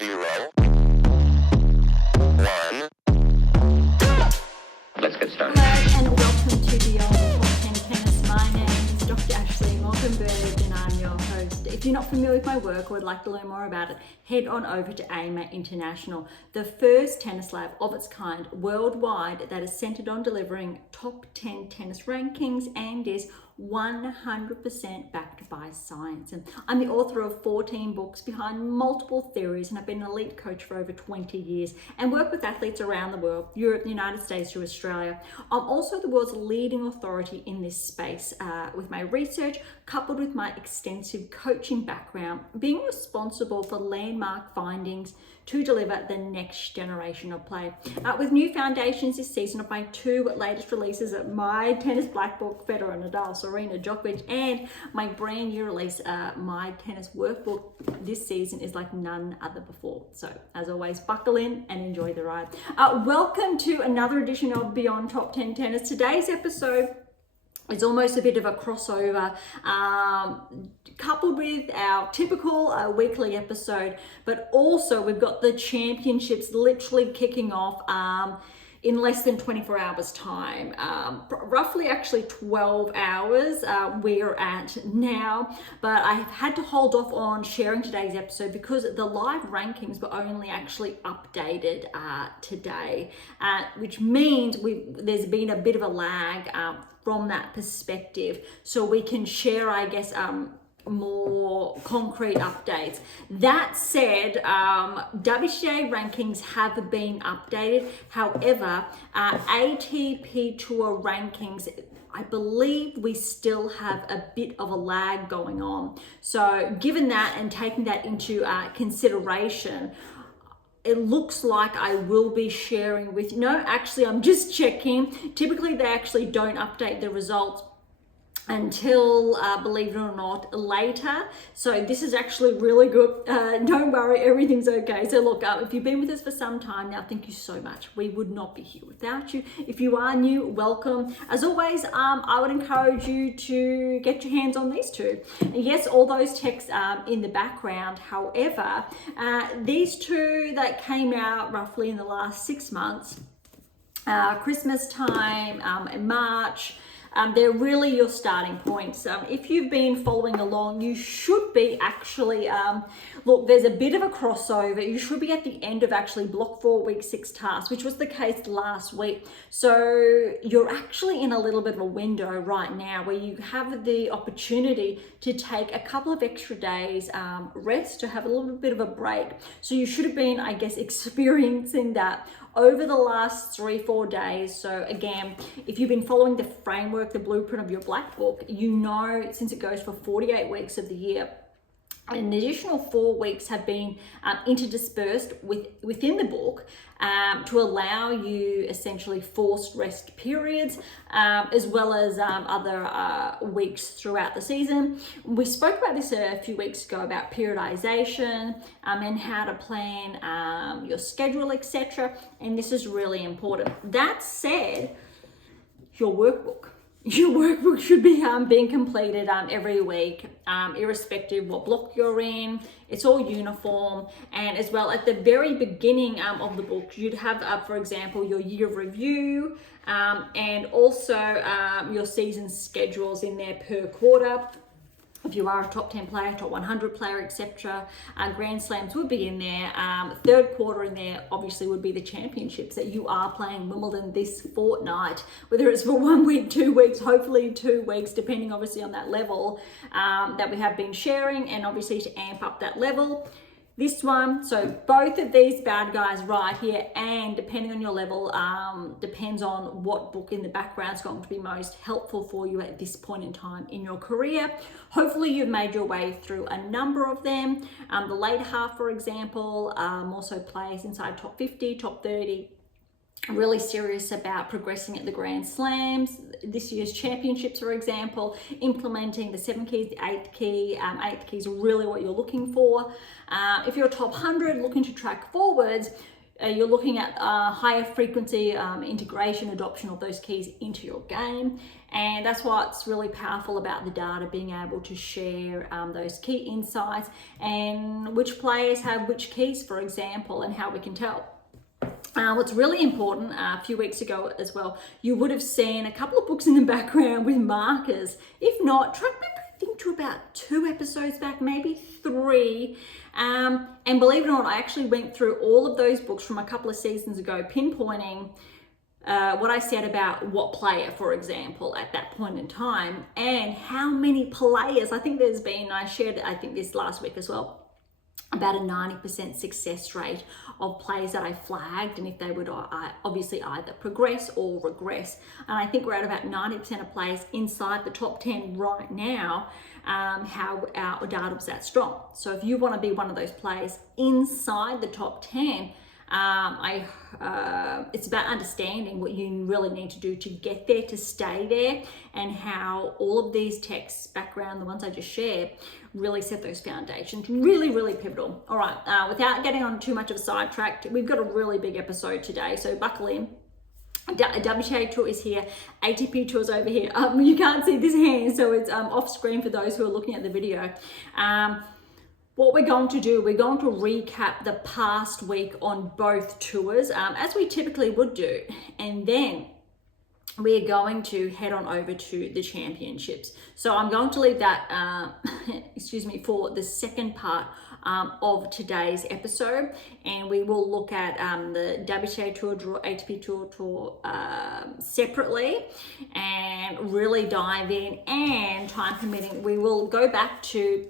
0, 1. Let's get started. Hello and welcome to Beyond Top 10 Tennis. My name is Dr. Ashley Berge and I'm your host. If you're not familiar with my work or would like to learn more about it, head on over to AM8 International, the first tennis lab of its kind worldwide that is centered on delivering top 10 tennis rankings and is 100% backed by science. And I'm the author of 14 books behind multiple theories, and I've been an elite coach for over 20 years and work with athletes around the world, Europe, the United States to Australia. I'm also the world's leading authority in this space with my research coupled with my extensive coaching background, being responsible for landmark findings to deliver the next generation of play. With new foundations this season of my two latest releases, my tennis black book, Federer, Nadal, Serena, Djokovic, and my brand new release, my tennis workbook this season is like none other before. So as always, buckle in and enjoy the ride. Welcome to another edition of Beyond Top 10 Tennis. Today's episode it's almost a bit of a crossover, coupled with our typical weekly episode, but also we've got the championships literally kicking off in less than 24 hours time. Roughly actually 12 hours we're at now, but I have had to hold off on sharing today's episode because the live rankings were only actually updated today, which means there's been a bit of a lag from that perspective, so we can share, I guess, more concrete updates. That said, WTA rankings have been updated. However, ATP Tour rankings, I believe we still have a bit of a lag going on. So given that and taking that into consideration, it looks like I will be sharing with you. No, actually, I'm just checking. Typically, they actually don't update the results until, believe it or not, later. So this is actually really good. Don't worry, everything's okay. So look, if you've been with us for some time now, thank you so much. We would not be here without you. If you are new, welcome. As always, I would encourage you to get your hands on these two. And yes, all those texts in the background. However, these two that came out roughly in the last 6 months, Christmas time, in March, they're really your starting points. If you've been following along, you should be actually, look, there's a bit of a crossover. You should be at the end of actually block 4, week 6 tasks, which was the case last week. So you're actually in a little bit of a window right now where you have the opportunity to take a couple of extra days rest, to have a little bit of a break. So you should have been, I guess, experiencing that over the last 3-4 days. So again, if you've been following the framework, the blueprint of your black book, you know, since it goes for 48 weeks of the year, an additional 4 weeks have been interdispersed within the book to allow you essentially forced rest periods, as well as other weeks throughout the season. We spoke about this a few weeks ago about periodization and how to plan your schedule, etc. And this is really important. That said, your workbook should be being completed every week, irrespective what block you're in. It's all uniform. And as well, at the very beginning of the book, you'd have, for example, your year of review and also your season schedules in there per quarter. If you are a top 10 player, top 100 player, etc., Grand Slams would be in there. Third quarter in there obviously would be the championships that you are playing Wimbledon this fortnight, whether it's for 1 week, 2 weeks, hopefully 2 weeks, depending obviously on that level that we have been sharing, and obviously to amp up that level. This one, so both of these bad guys right here, and depending on your level, depends on what book in the background is going to be most helpful for you at this point in time in your career. Hopefully you've made your way through a number of them. The later half, for example, also plays inside top 50, top 30. Really serious about progressing at the Grand Slams, this year's championships, for example, implementing the 7 keys, the 8th key. 8th key is really what you're looking for. If you're a top 100 looking to track forwards, you're looking at higher frequency integration, adoption of those keys into your game. And that's what's really powerful about the data, being able to share those key insights and which players have which keys, for example, and how we can tell. What's really important, a few weeks ago as well, you would have seen a couple of books in the background with markers. If not, track back, I think, to about 2 episodes back, maybe 3. And believe it or not, I actually went through all of those books from a couple of seasons ago, pinpointing what I said about what player, for example, at that point in time, and how many players. I think there's been, I shared, I think this last week as well, about a 90% success rate of players that I flagged, and if they would obviously either progress or regress. And I think we're at about 90% of players inside the top 10 right now, how our data was that strong. So if you want to be one of those players inside the top 10, it's about understanding what you really need to do to get there, to stay there, and how all of these texts background, the ones I just shared, really set those foundations. Really, really pivotal. All right, without getting on too much of a sidetrack, we've got a really big episode today, so buckle in. WTA tour is here, ATP tour's over here. You can't see this hand, so it's off screen for those who are looking at the video. What we're going to do, we're going to recap the past week on both tours, as we typically would do, and then we're going to head on over to the championships. So I'm going to leave that, excuse me, for the second part of today's episode, and we will look at the WTA tour, ATP tour separately, and really dive in, and time permitting, we will go back to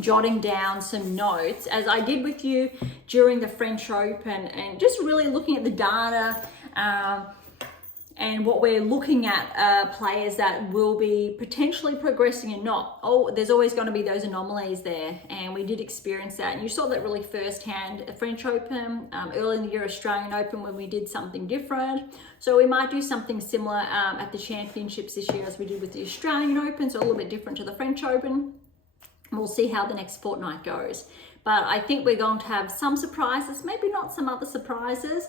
jotting down some notes, as I did with you during the French Open, and just really looking at the data and what we're looking at, players that will be potentially progressing and not. Oh, there's always going to be those anomalies there, and we did experience that, and you saw that really firsthand at the French Open, early in the year Australian Open, when we did something different. So we might do something similar at the championships this year as we did with the Australian Open, so a little bit different to the French Open. We'll see how the next fortnight goes. But I think we're going to have some surprises, maybe not some other surprises,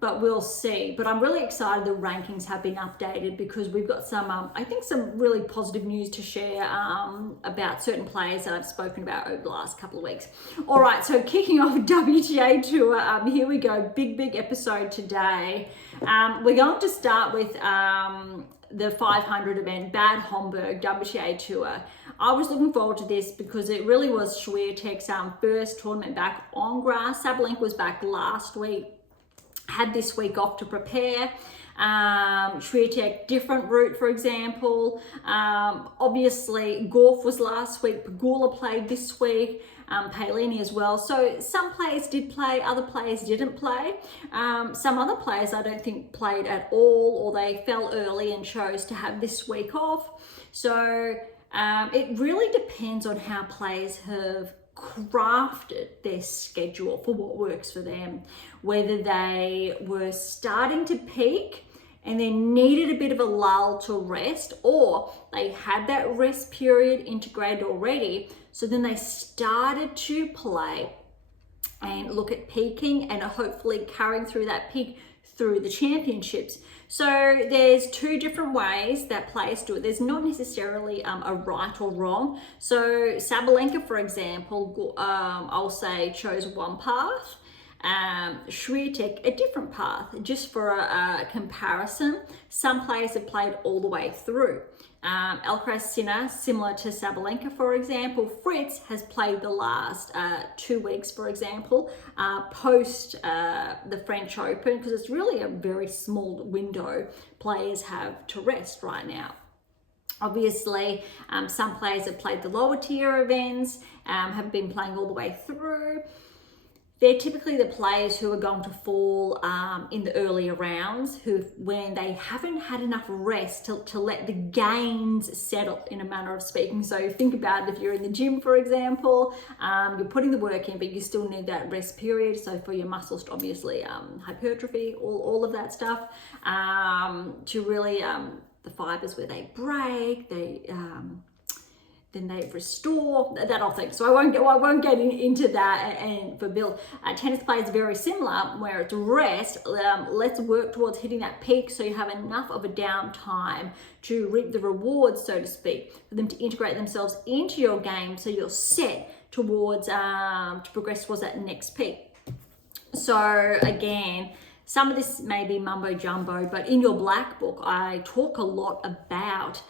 but we'll see. But I'm really excited the rankings have been updated, because we've got some, I think, some really positive news to share about certain players that I've spoken about over the last couple of weeks. All right, so kicking off WTA Tour, here we go, big episode today. We're going to start with the 500 event, Bad Homburg WTA Tour. I was looking forward to this because it really was Swiatek's first tournament back on grass. Sabalenka was back last week, had this week off to prepare. Swiatek, different route, for example. Obviously, Gauff was last week. Pegula played this week. Paolini as well. So some players did play, other players didn't play. Some other players I don't think played at all, or they fell early and chose to have this week off. So it really depends on how players have crafted their schedule for what works for them, whether they were starting to peak and then needed a bit of a lull to rest, or they had that rest period integrated already, so then they started to play and look at peaking and hopefully carrying through that peak through the championships. So there's 2 different ways that players do it. There's not necessarily a right or wrong. So Sabalenka, for example, I'll say chose one path. Swiatek, a different path, just for a comparison. Some players have played all the way through. Alcaraz Sinner, similar to Sabalenka, for example. Fritz has played the last 2 weeks, for example, post the French Open, because it's really a very small window players have to rest right now. Obviously, some players have played the lower tier events, have been playing all the way through. They're typically the players who are going to fall in the earlier rounds, when they haven't had enough rest to let the gains settle, in a manner of speaking. So think about it, if you're in the gym, for example, you're putting the work in, but you still need that rest period. So for your muscles to obviously hypertrophy, all of that stuff, to really, the fibers where they break, then they restore, that whole thing. So I won't get into that. And for Bill, tennis play is very similar, where it's rest. Let's work towards hitting that peak so you have enough of a downtime to reap the rewards, so to speak, for them to integrate themselves into your game so you're set towards to progress towards that next peak. So again, some of this may be mumbo jumbo, but in your black book, I talk a lot about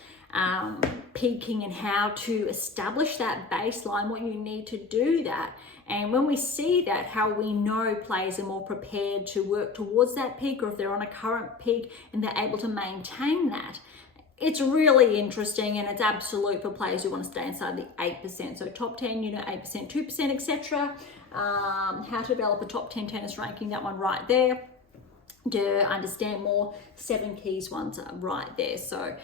peaking and how to establish that baseline, what you need to do that. And when we see that, how we know players are more prepared to work towards that peak, or if they're on a current peak and they're able to maintain that. It's really interesting, and it's absolute for players who want to stay inside the 8%. So top 10, 8%, 2%, etc. How to develop a top 10 tennis ranking, that one right there. To understand more, 7 keys ones are right there. So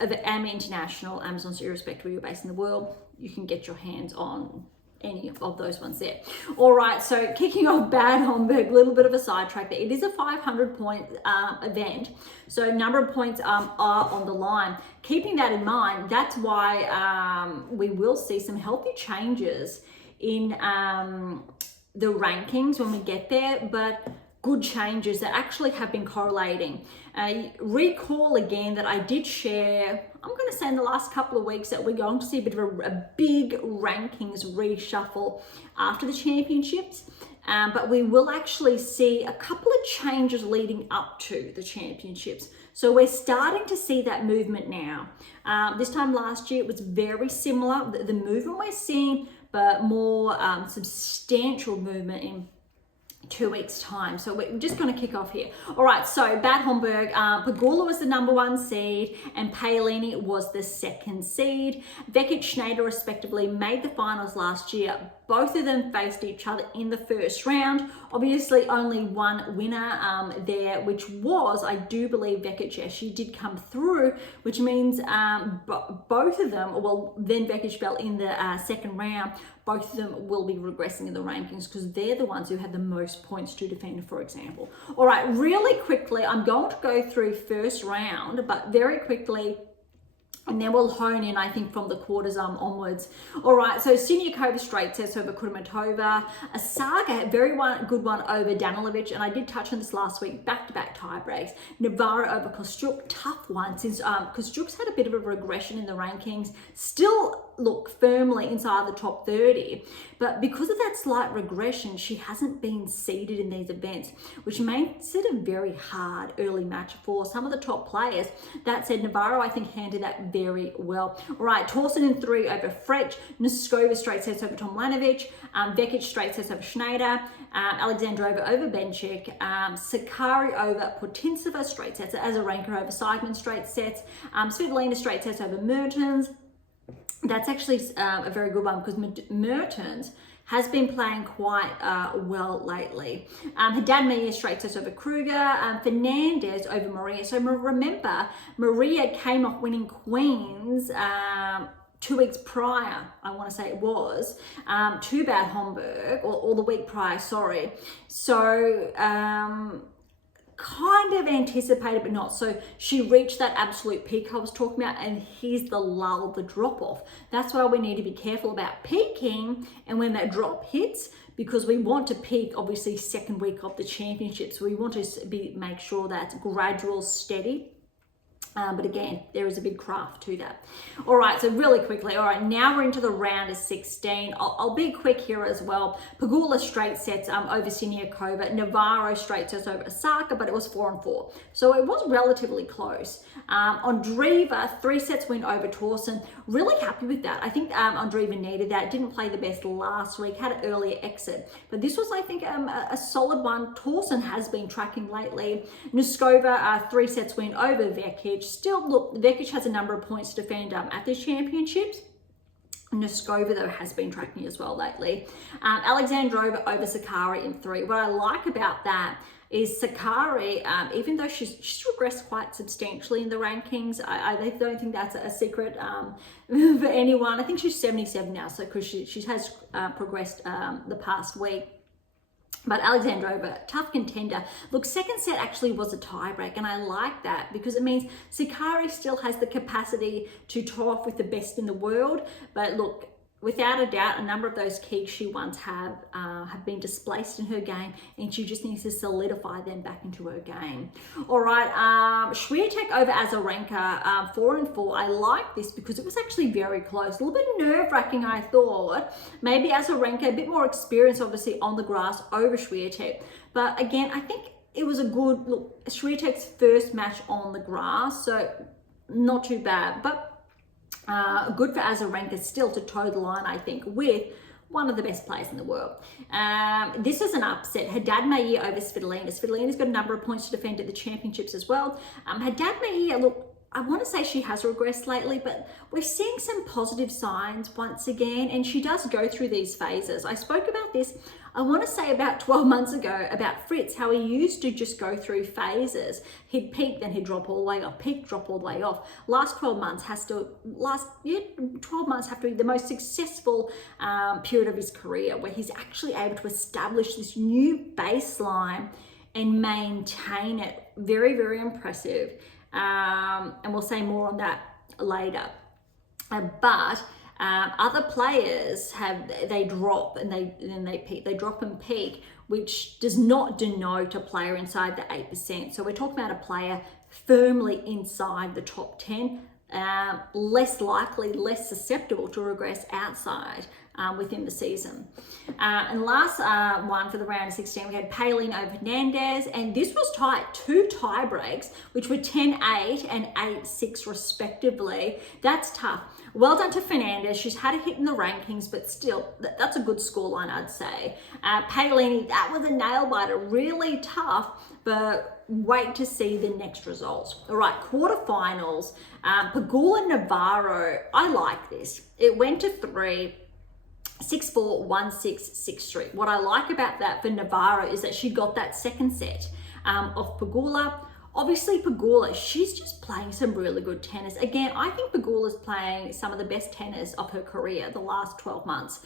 of AM8 International, Amazon, so irrespective of where you're based in the world, you can get your hands on any of those ones there. All right, so kicking off Bad Homburg, a little bit of a sidetrack there. It is a 500-point event, so a number of points are on the line. Keeping that in mind, that's why we will see some healthy changes in the rankings when we get there, but good changes that actually have been correlating. Recall again that I did share, I'm going to say in the last couple of weeks, that we're going to see a bit of a big rankings reshuffle after the championships, but we will actually see a couple of changes leading up to the championships. So we're starting to see that movement now. This time last year, it was very similar, the movement we're seeing, but more substantial movement in 2 weeks time. So we're just going to kick off here. All right, so Bad Homburg, Pegula was the number 1 seed and Paolini was the 2nd seed. Vekic, Schneider respectively made the finals last year. Both of them faced each other in the first round. Obviously only one winner there, which was, I do believe, Vekic. Yes, she did come through, which means both of them, well, then Vekic fell in the second round. Both of them will be regressing in the rankings because they're the ones who had the most points to defend, for example. All right, really quickly, I'm going to go through first round, but very quickly, and then we'll hone in, I think, from the quarters onwards. All right, so Siniakova straight sets over Kudermetova. A saga, very good one over Danilovic, and I did touch on this last week, back-to-back tie breaks. Navarro over Kostyuk, tough one, since Kostyuk's had a bit of a regression in the rankings. Still look firmly inside the top 30, but because of that slight regression, she hasn't been seeded in these events, which makes it a very hard early match for some of the top players. That said, Navarro, I think, handled that very well. All right, Torsen in 3 over Frech, Noskova straight sets over Tomljanovic, Vekic straight sets over Schneider, Alexandrova over Bencic, Sakari over Putintseva straight sets, Azarenka over Seidman straight sets, Svitolina straight sets over Mertens. That's actually a very good one because Mertens has been playing quite well lately. Haddad Maia straight sets over Kruger, Fernandez over Maria. So remember, Maria came off winning Queens 2 weeks prior, I want to say it was, to Bad Homburg, or the week prior, sorry. So kind of anticipated, but not. So she reached that absolute peak I was talking about, and here's the lull, the drop off. That's why we need to be careful about peaking and when that drop hits, because we want to peak obviously second week of the championships. We want to make sure that's gradual, steady. But again, there is a big craft to that. All right, so really quickly, all right, now we're into the round of 16. I'll be quick here as well. Pegula straight sets over Siniakova. Navarro straight sets over Osaka, but it was 4-4. So it was relatively close. Andreeva, 3 sets win over Torsen. Really happy with that. I think Andreeva needed that. Didn't play the best last week, had an earlier exit. But this was, I think, a solid one. Torsen has been tracking lately. Noskova, 3 sets win over Vekic. Still, look, Vekic has a number of points to defend at the championships. Noskova, though, has been tracking as well lately. Alexandrova over Sakari in 3. What I like about that is Sakari, even though she's regressed quite substantially in the rankings, I don't think that's a secret for anyone. I think she's 77 now, so because she has progressed the past week. But Alexandrova, tough contender. Look, second set actually was a tiebreak, and I like that because it means Sakkari still has the capacity to toe off with the best in the world. But look, without a doubt, a number of those keys she once have been displaced in her game, and she just needs to solidify them back into her game. All right, Swiatek over Azarenka, 4-4. I like this because it was actually very close. A little bit nerve-wracking, I thought. Maybe Azarenka, a bit more experience, obviously, on the grass over Swiatek. But again, I think it was a good look. Swiatek's first match on the grass, so not too bad. But good for Azarenka still to toe the line, I think, with one of the best players in the world. This is an upset. Haddad Maia over Svitolina. Svitolina's got a number of points to defend at the championships as well. Haddad Maia, look, I want to say she has regressed lately, but we're seeing some positive signs once again, and she does go through these phases. I spoke about this, I want to say about 12 months ago, about Fritz, how he used to just go through phases. He'd peak, then he'd drop all the way off, peak, drop all the way off. 12 months have to be the most successful period of his career, where he's actually able to establish this new baseline and maintain it. Very, very impressive. And we'll say more on that later. But other players they drop and they peak. They drop and peak, which does not denote a player inside the 8%. So we're talking about a player firmly inside the top 10, less likely, less susceptible to regress outside within the season. And last one for the round of 16, we had Palin over Hernandez, and this was tight, 2 tie breaks, which were 10-8 and 8-6 respectively. That's tough. Well done to Fernandez. She's had a hit in the rankings, but still, that's a good scoreline, I'd say. Palin, that was a nail biter, really tough, but wait to see the next results. All right, quarterfinals. Pegula Navarro, I like this. It went to 3. 6-4, 1-6, 6-3. What I like about that for Navarro is that she got that second set of Pegula. Obviously, Pegula, she's just playing some really good tennis. Again, I think Pegula's playing some of the best tennis of her career the last 12 months.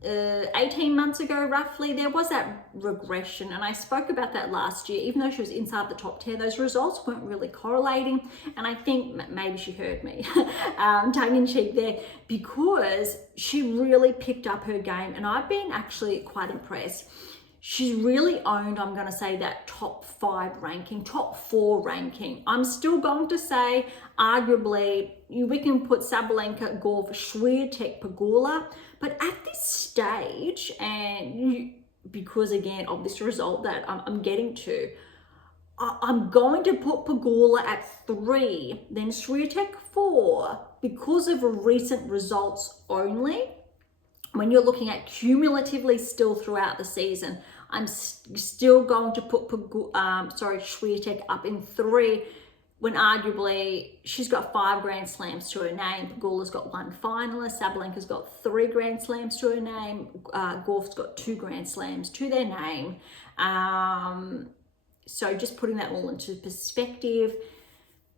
18 months ago, roughly, there was that regression, and I spoke about that last year. Even though she was inside the top 10, those results weren't really correlating, and I think maybe she heard me, tongue-in-cheek there, because she really picked up her game, and I've been actually quite impressed. She's really owned, I'm going to say, that top 5 ranking, top 4 ranking. I'm still going to say, arguably, we can put Sabalenka, Gauff, Swiatek, Pegula, but at this stage, and because again of this result that I'm getting to, I'm going to put Pegula at 3, then Swiatek 4, because of recent results only. When you're looking at cumulatively still throughout the season, I'm still going to put Swiatek up in 3, when arguably she's got 5 Grand Slams to her name. Pegula's got 1 finalist. Sabalenka's got 3 Grand Slams to her name. Gauff's got 2 Grand Slams to their name. So just putting that all into perspective,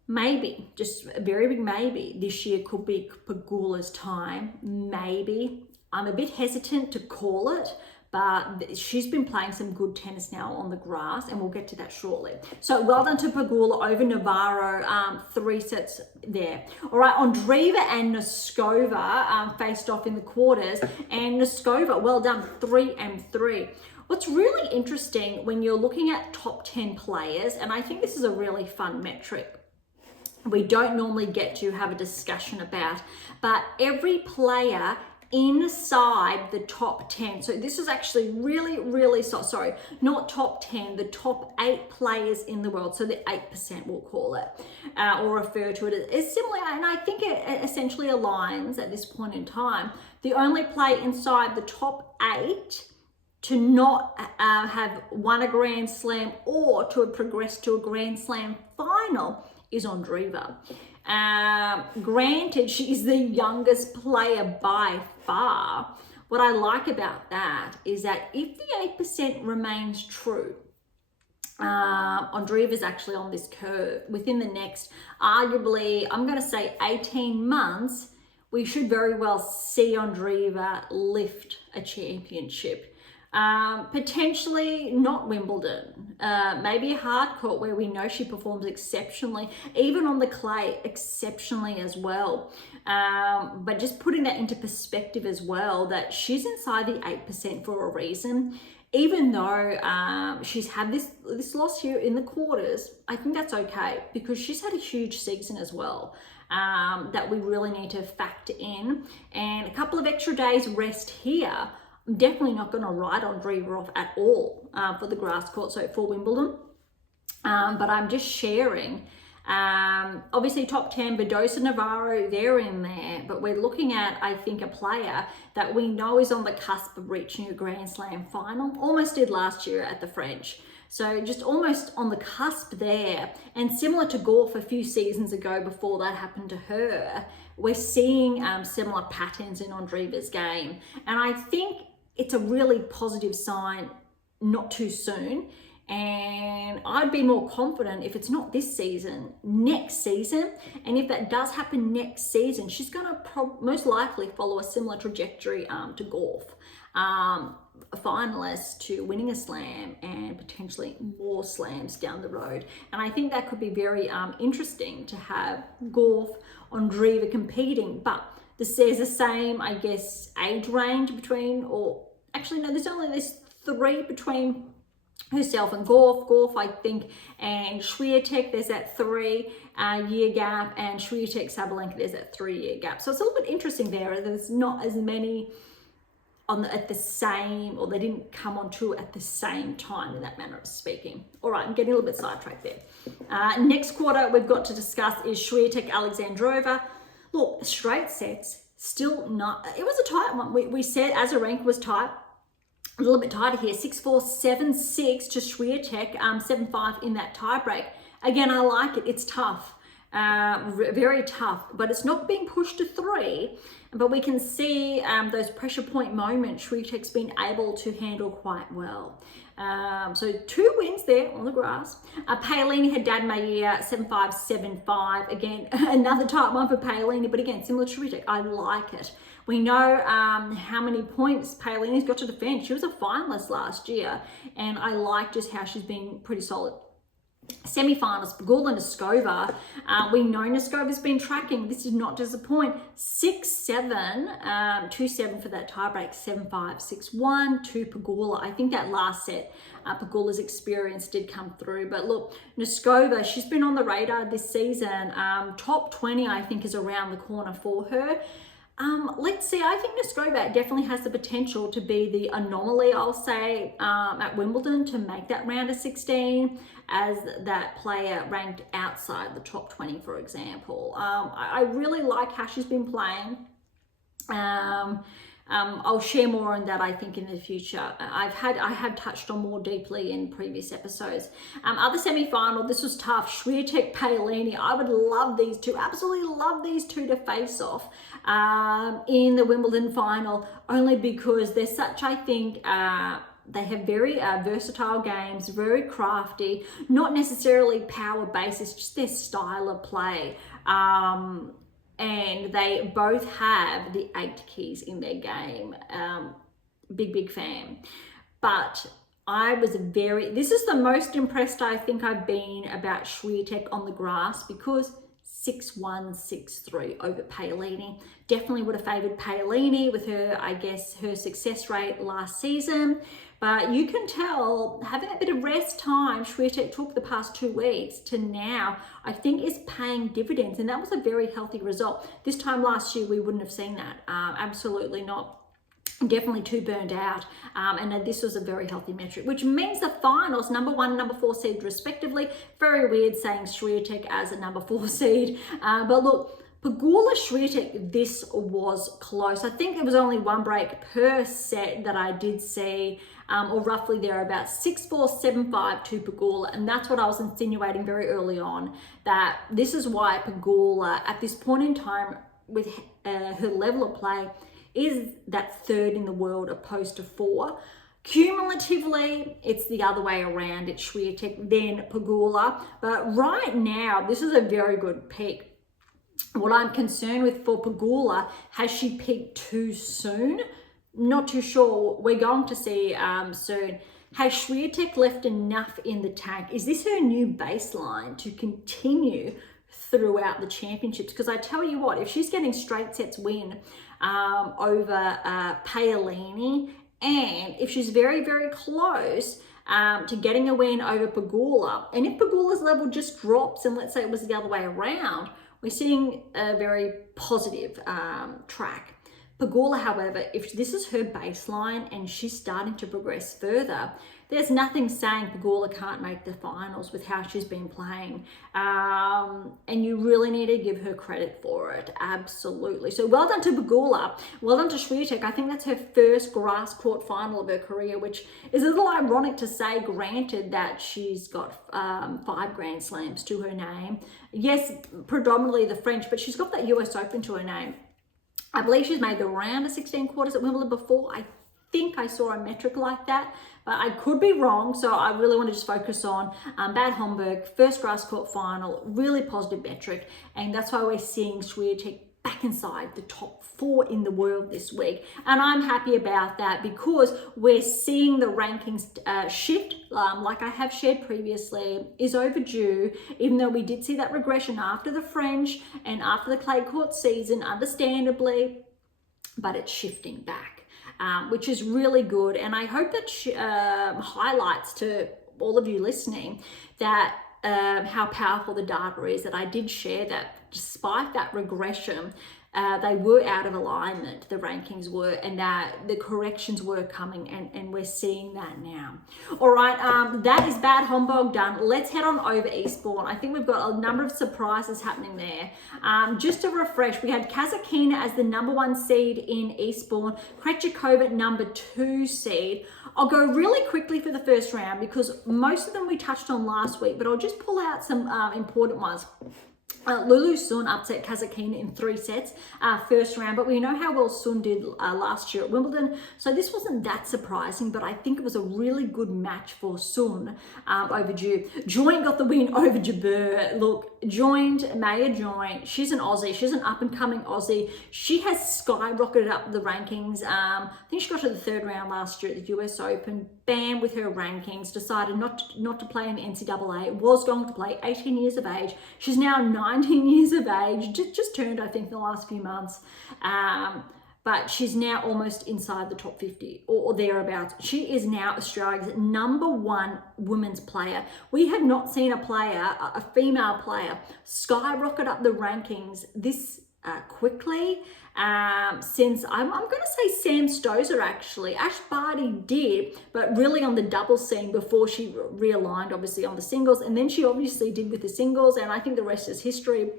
maybe, just a very big maybe, this year could be Pegula's time. Maybe. I'm a bit hesitant to call it, but she's been playing some good tennis now on the grass, and we'll get to that shortly. So well done to Pegula over Navarro, 3 sets there. All right, Andreeva and Noskova faced off in the quarters, and Noskova, well done, 3-3. What's really interesting when you're looking at top 10 players, and I think this is a really fun metric we don't normally get to have a discussion about, but every player inside the top 10. So this is actually really sorry, not top 10, the top 8 players in the world. So the 8%, we'll call it, or refer to it as similar. And I think it essentially aligns at this point in time. The only player inside the top 8 to not have won a Grand Slam or to have progressed to a Grand Slam final is Andreeva. Granted, she is the youngest player by far. What I like about that is that if the 8% remains true, Andreeva is actually on this curve. Within the next, arguably, I'm going to say 18 months, we should very well see Andreeva lift a championship. Potentially not Wimbledon, maybe a hard court where we know she performs exceptionally, even on the clay, exceptionally as well. But just putting that into perspective as well, that she's inside the 8% for a reason. Even though she's had this loss here in the quarters, I think that's okay because she's had a huge season as well. That we really need to factor in, and a couple of extra days rest here. I'm definitely not going to write Andreeva off at all for the grass court, so for Wimbledon. But I'm just sharing. Obviously, top 10, Badosa, Navarro, they're in there. But we're looking at, I think, a player that we know is on the cusp of reaching a Grand Slam final. Almost did last year at the French. So just almost on the cusp there. And similar to Gauff a few seasons ago before that happened to her, we're seeing similar patterns in Andreeva's game. And I think it's a really positive sign not too soon. And I'd be more confident if it's not this season, next season. And if that does happen next season, she's going to most likely follow a similar trajectory to Gauff. A finalist to winning a slam and potentially more slams down the road. And I think that could be very interesting to have Gauff, Andreeva competing. But there's the same, I guess, age range between, or actually no, there's 3 between herself and Gauff, I think, and Swiatek, there's that 3-year gap, and Swiatek, Sabalenka, there's that 3-year gap. So it's a little bit interesting there. There's not as many at the same, or they didn't come on tour at the same time in that manner of speaking. All right, I'm getting a little bit sidetracked there. Next quarter we've got to discuss is Swiatek, Alexandrova. Look, straight sets, still not, it was a tight one. We said Azarenka was tight. A little bit tighter here, 6-4, 7-6 to Swiatek, 7-5 in that tiebreak. Again, I like it. It's tough, very tough, but it's not being pushed to 3. But we can see those pressure point moments Swiatek's been able to handle quite well. So 2 wins there on the grass. Paolini, Haddad Maia, 7-5, 7-5. Again, another tight one for Paolini, but again, similar to Swiatek, I like it. We know how many points Paolini's got to defend. She was a finalist last year, and I like just how she's been pretty solid. Semi-finals, Pegula, Noskova. We know Noskova's been tracking. This did not disappoint. 6-7, 2-7 for that tiebreak. 7-5, 6-1 to Pegula. I think that last set, Pegula's experience did come through. But look, Noskova, she's been on the radar this season. Top 20, I think, is around the corner for her. Let's see, I think Noskova definitely has the potential to be the anomaly, I'll say, at Wimbledon, to make that round of 16 as that player ranked outside the top 20, for example. I really like how she's been playing. I'll share more on that, I think, in the future. I have touched on more deeply in previous episodes. Other semi-final, this was tough. Swiatek, Paolini. I would love these two, absolutely love these two to face off in the Wimbledon final, only because they're such, I think, they have very versatile games, very crafty, not necessarily power-based, it's just their style of play. And they both have the 8 keys in their game. Big fan. But I was this is the most impressed I think I've been about Swiatek on the grass, because 6-1, 6-3 over Paolini. Definitely would have favoured Paolini with her, I guess, her success rate last season. But you can tell, having a bit of rest time Swiatek took the past 2 weeks to now, I think is paying dividends. And that was a very healthy result. This time last year, we wouldn't have seen that. Absolutely not. Definitely too burned out. And this was a very healthy metric, which means the finals, number 1 and number 4 seed respectively. Very weird saying Swiatek as a number 4 seed. But look, Pegula, Swiatek, this was close. I think there was only 1 break per set that I did see, or roughly thereabouts. 6-4, 7-5 to Pegula. And that's what I was insinuating very early on, that this is why Pegula, at this point in time, with her level of play, is that 3rd in the world opposed to 4. Cumulatively, it's the other way around. It's Swiatek, then Pegula. But right now, this is a very good peak. What I'm concerned with for Pegula, has she peaked too soon? not too sure. We're going to see soon. Has Swiatek left enough in the tank? Is this her new baseline to continue throughout the championships? Because I tell you what, if she's getting straight sets win over Paolini, and if she's very, very close to getting a win over Pegula, and if Pegula's level just drops, and let's say it was the other way around, we're seeing a very positive track. Pegula, however, if this is her baseline and she's starting to progress further, there's nothing saying Pegula can't make the finals with how she's been playing. And you really need to give her credit for it. Absolutely. So well done to Pegula. Well done to Swiatek. I think that's her first grass court final of her career, which is a little ironic to say, granted that she's got 5 Grand Slams to her name. Yes, predominantly the French, but she's got that US Open to her name. I believe she's made the round of 16 quarters at Wimbledon before. I think I saw a metric like that, but I could be wrong. So I really want to just focus on Bad Homburg, first grass court final, really positive metric. And that's why we're seeing Swiatek back inside the top 4 in the world this week. And I'm happy about that because we're seeing the rankings shift, like I have shared previously, is overdue, even though we did see that regression after the French and after the clay court season, understandably, but it's shifting back, which is really good. And I hope that highlights to all of you listening that how powerful the data is, that I did share that despite that regression, they were out of alignment, the rankings were, and that the corrections were coming, and we're seeing that now. All right, that is Bad Homburg done. Let's head on over Eastbourne. I think we've got a number of surprises happening there. Just to refresh, we had Kazakhina as the number 1 seed in Eastbourne, Krejcikova number 2 seed. I'll go really quickly for the first round because most of them we touched on last week, but I'll just pull out some important ones. Lulu Sun upset Kazakhina in 3 sets first round, but we know how well Sun did last year at Wimbledon, so this wasn't that surprising, but I think it was a really good match for Sun over Ju. Joint got the win over Jabeur. Look, Maya Joint, she's an Aussie, she's an up-and-coming Aussie. She has skyrocketed up the rankings. I think she got to the 3rd round last year at the US Open. Bam with her rankings, decided not to play in the NCAA, was going to play, 18 years of age. She's now 19 years of age, just turned, I think, in the last few months. But she's now almost inside the top 50 or thereabouts. She is now Australia's number 1 women's player. We have not seen a player, a female player, skyrocket up the rankings this quickly since I'm going to say Sam Stosur actually. Ash Barty did, but really on the double scene before she realigned obviously on the singles, and then she obviously did with the singles, and I think the rest is history,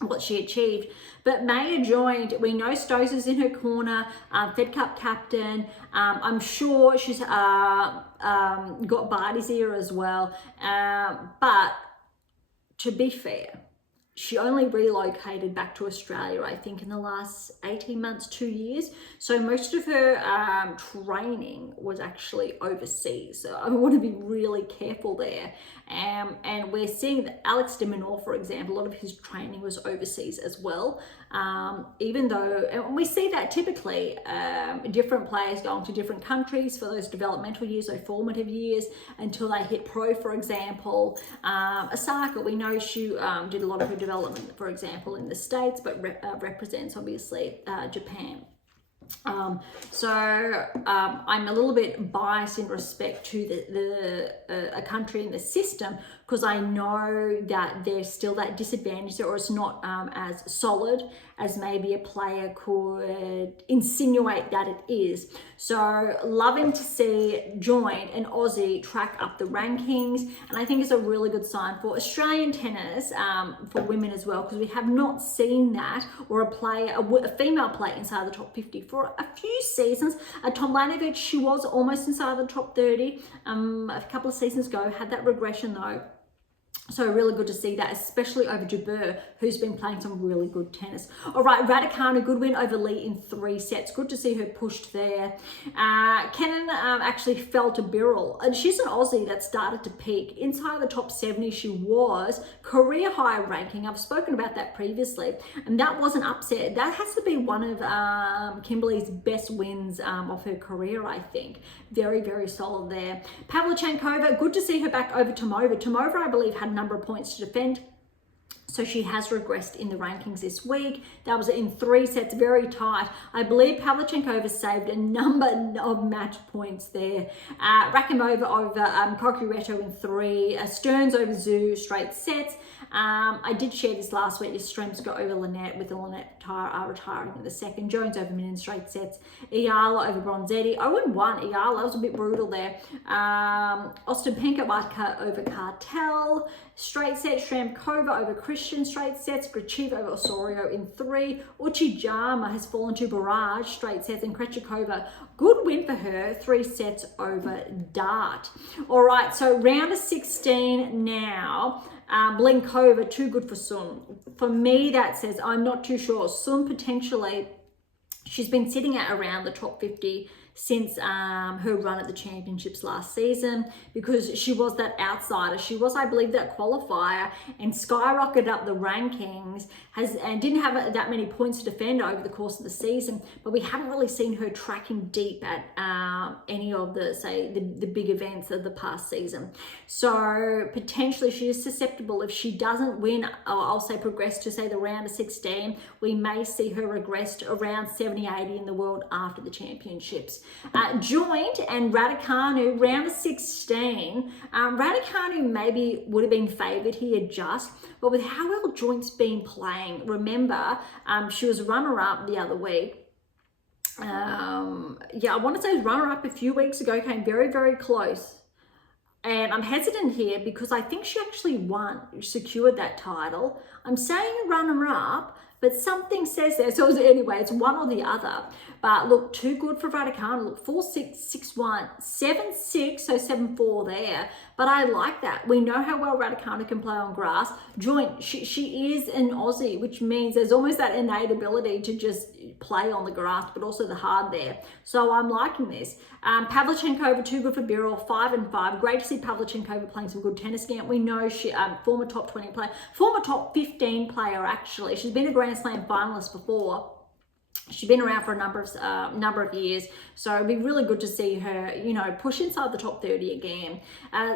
what she achieved. But Maya joined, we know Stosur's in her corner, Fed Cup captain. I'm sure she's got Barty's ear as well, but to be fair, she only relocated back to Australia, I think, in the last 18 months, 2 years. So most of her training was actually overseas. So I want to be really careful there. And we're seeing that Alex de Minaur, for example, a lot of his training was overseas as well. Even though, and we see that typically, different players going to different countries for those developmental years, those formative years, until they hit pro, for example. Osaka, we know she did a lot of her development, for example, in the States, but represents obviously Japan. So I'm a little bit biased in respect to a country in the system, because I know that there's still that disadvantage there, or it's not as solid as maybe a player could insinuate that it is. So loving to see Joint and Aussie track up the rankings, and I think it's a really good sign for Australian tennis, for women as well, because we have not seen that, or a female player inside the top 50 for a few seasons. Tomljanovic, she was almost inside the top 30 a couple of seasons ago, had that regression though. So really good to see that, especially over Berge, who's been playing some really good tennis. All right, Raducanu, good win over Lee in 3 sets. Good to see her pushed there. Kenin actually fell to Birrell, and she's an Aussie that started to peak. Inside the top 70 she was, career high ranking. I've spoken about that previously, and that was an upset. That has to be one of Kimberly's best wins of her career, I think. Very, very solid there. Pavlyuchenkova, good to see her back over Tomova. Tomova, I believe, had a number of points to defend, so she has regressed in the rankings this week. That was in 3 sets, very tight. I believe Pavlyuchenkova saved a number of match points there. Rakimova over Kokureto in 3. Stearns over Zhu, straight sets. I did share this last week. Yastremska over Lynette, with the Lynette retiring in the second. Jones over Min in straight sets. Iyala over Bronzetti. 0-1 Iyala. That was a bit brutal there. Ostapenko over Cartel. Straight set. Shramkova over Christian. Straight sets. Gracheva over Osorio in 3. Uchijama has fallen to Barrage. Straight sets. And Krejcikova, good win for her. 3 sets over Dart. All right, so round of 16 now. Blinkova, too good for Sun. For me, that says I'm not too sure. Sun potentially, she's been sitting at around the top 50 since her run at the championships last season, because she was that outsider. She was, I believe, that qualifier and skyrocketed up the rankings, and didn't have that many points to defend over the course of the season, but we haven't really seen her tracking deep at any of the, say, the big events of the past season. So potentially she is susceptible. If she doesn't win, or I'll say progress to, say, the round of 16, we may see her regress to around 70-80 in the world after the championships. Joint and Raducanu, round of 16. Raducanu maybe would have been favoured here just, but with how well Joint's been playing, remember, she was runner-up the other week. Yeah, I want to say runner-up a few weeks ago, came very, very close. And I'm hesitant here because I think she actually secured that title. I'm saying runner-up, but something says there. So anyway, it's one or the other. But look, too good for Raducanu. Look, 4-6, 6-1, 7-6, so 7-4 there. But I like that. We know how well Raducanu can play on grass. Joint, she is an Aussie, which means there's almost that innate ability to just play on the grass, but also the hard there. So I'm liking this. Pavlyuchenkova, too good for Birrell, 5-5. Great to see Pavlyuchenkova playing some good tennis again. We know she, former top 20 player, former top 15 player actually. She's been a Grand Slam finalist before. She's been around for a number of years, so it'd be really good to see her, you know, push inside the top 30 again.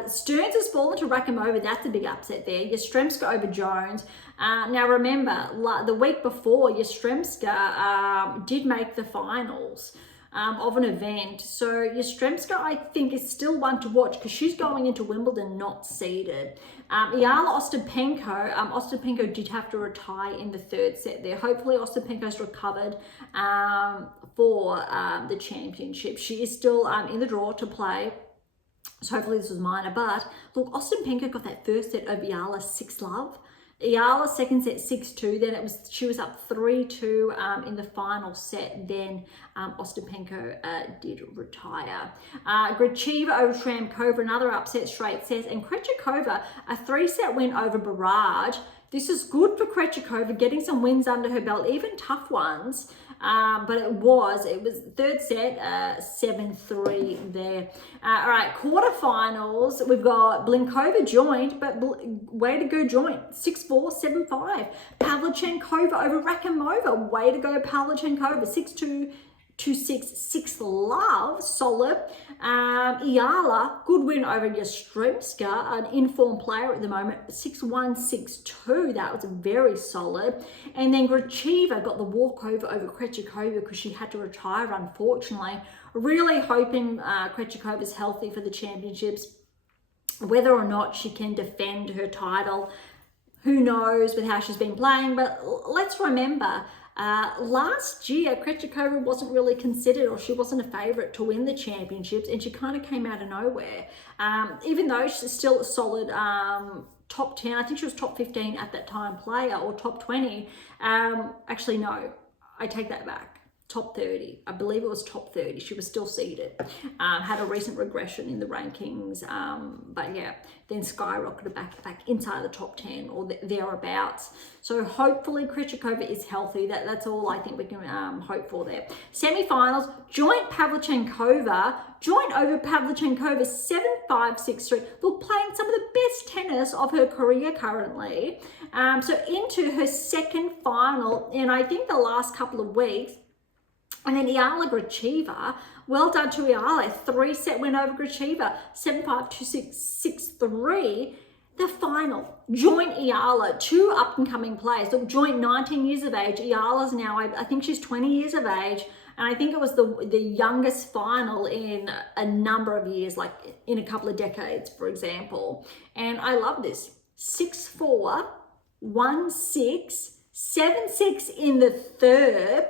Stearns has fallen to Rakimova. That's a big upset there. Yastremska over Jones. Now remember, the week before, Yastremska did make the finals of an event. So Yastremska, I think, is still one to watch because she's going into Wimbledon not seeded. Iyala Ostapenko, Ostapenko did have to retire in the 3rd set there. Hopefully Ostapenko's recovered for the championship. She is still in the draw to play. So hopefully this was minor. But look, Ostapenko got that 1st set over Iyala 6-love. Iyala 2nd set 6-2. Then she was up 3-2 in the final set. Then Ostapenko did retire. Gracheva over Shramkova, another upset straight set, and Krejcikova, a 3-set win over Barrage. This is good for Krejcikova, getting some wins under her belt, even tough ones. But it was 3rd set, 7-3 there. All right, quarterfinals, we've got Blinkova Joint, but way to go Joint, 6-4, 7-5. Pavlyuchenkova over Rakimova, way to go Pavlyuchenkova, 6-2, 2-6, 6-love, solid. Iyala, good win over Yastremska, an informed player at the moment, 6-1, 6-2. That was very solid. And then Gracheva got the walkover over Krejcikova because she had to retire, unfortunately. Really hoping Krejcikova's healthy for the championships. Whether or not she can defend her title, who knows with how she's been playing. But let's remember, last year, Krejcikova wasn't really considered, or she wasn't a favourite to win the championships, and she kind of came out of nowhere. Even though she's still a solid top 10, I think she was top 15 at that time player, or top 20. Actually, no, I take that back. top 30. I believe it was top 30. She was still seeded. Had a recent regression in the rankings. But yeah, then skyrocketed back inside the top 10 or thereabouts. So hopefully Krejcikova is healthy. That's all I think we can hope for there. Semi-finals, joint Pavlyuchenkova over Pavlyuchenkova 7-5, 6-3. Look, playing some of the best tennis of her career currently. So into her second final in I think the last couple of weeks. And then Iala Gracheva, well done to Iala, 3-set win over Gracheva, 7-5, 2-6, 6-3. The final, joint Iala, two up-and-coming players. Look, joint 19 years of age. Iala's now, I think she's 20 years of age. And I think it was the youngest final in a number of years, like in a couple of decades, for example. And I love this. 6-4, 1-6, 7-6 in the third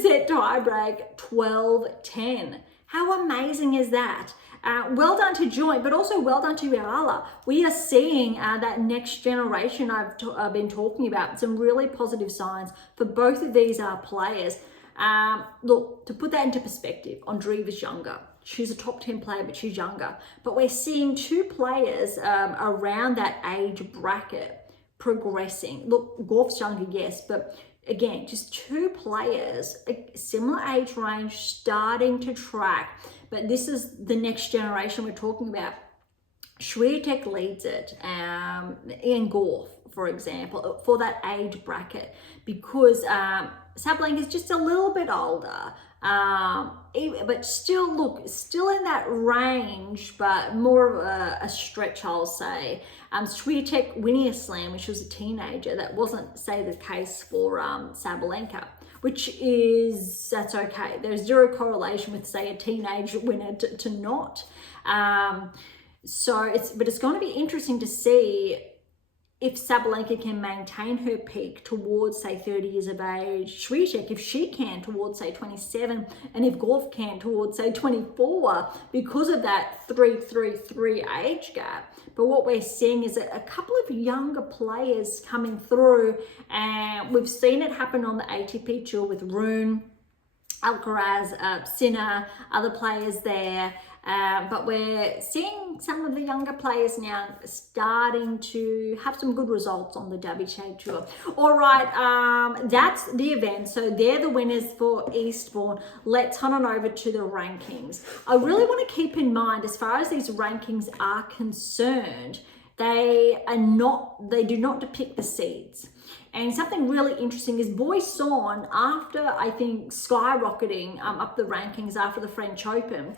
set tiebreak, 12-10. How amazing is that? Well done to joint, but also well done to Iala. We are seeing that next generation I've been talking about. Some really positive signs for both of these players. Look, to put that into perspective, Andreeva's younger. She's a top 10 player, but she's younger. But we're seeing two players around that age bracket progressing. Look, Gauff's younger, yes, but again, just two players, a similar age range, starting to track. But this is the next generation we're talking about. Swiatek leads it, Ian Gauff, for example, for that age bracket, because Sabalenka is just a little bit older, but still in that range, but more of a stretch, I'll say. Swiatek winning a slam when she was a teenager, that wasn't, say, the case for Sabalenka, that's okay. There's zero correlation with, say, a teenage winner to not. But it's going to be interesting to see if Sabalenka can maintain her peak towards, say, 30 years of age. Swiatek, if she can, towards, say, 27, and if Gauff can, towards, say, 24, because of that 3-3-3 age gap. But what we're seeing is a couple of younger players coming through, and we've seen it happen on the ATP tour with Rune, Alcaraz, Sinner, other players there. But we're seeing some of the younger players now starting to have some good results on the WTA tour. All right, that's the event. So they're the winners for Eastbourne. Let's head on over to the rankings. I really want to keep in mind, as far as these rankings are concerned, they do not depict the seeds. And something really interesting is Boisson, after, I think, skyrocketing up the rankings after the French Open,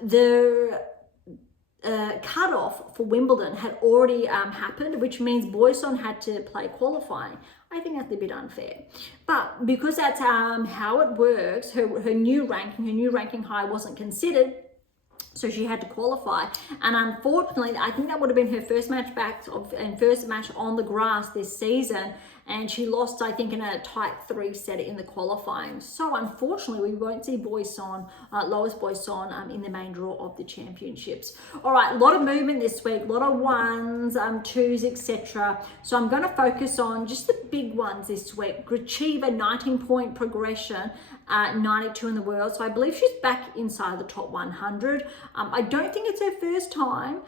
the cutoff for Wimbledon had already happened, which means Boisson had to play qualifying. I think that's a bit unfair. But because that's how it works, her new ranking high wasn't considered, so she had to qualify. And unfortunately, I think that would have been her first match first match on the grass this season. And she lost, I think, in a tight 3-set in the qualifying. So unfortunately, we won't see Boisson, Lois Boisson, in the main draw of the championships. All right, a lot of movement this week, a lot of ones, twos, etc. So I'm going to focus on just the big ones this week. Gracheva, 19-point progression, 92 in the world. So I believe she's back inside the top 100. I don't think it's her first time,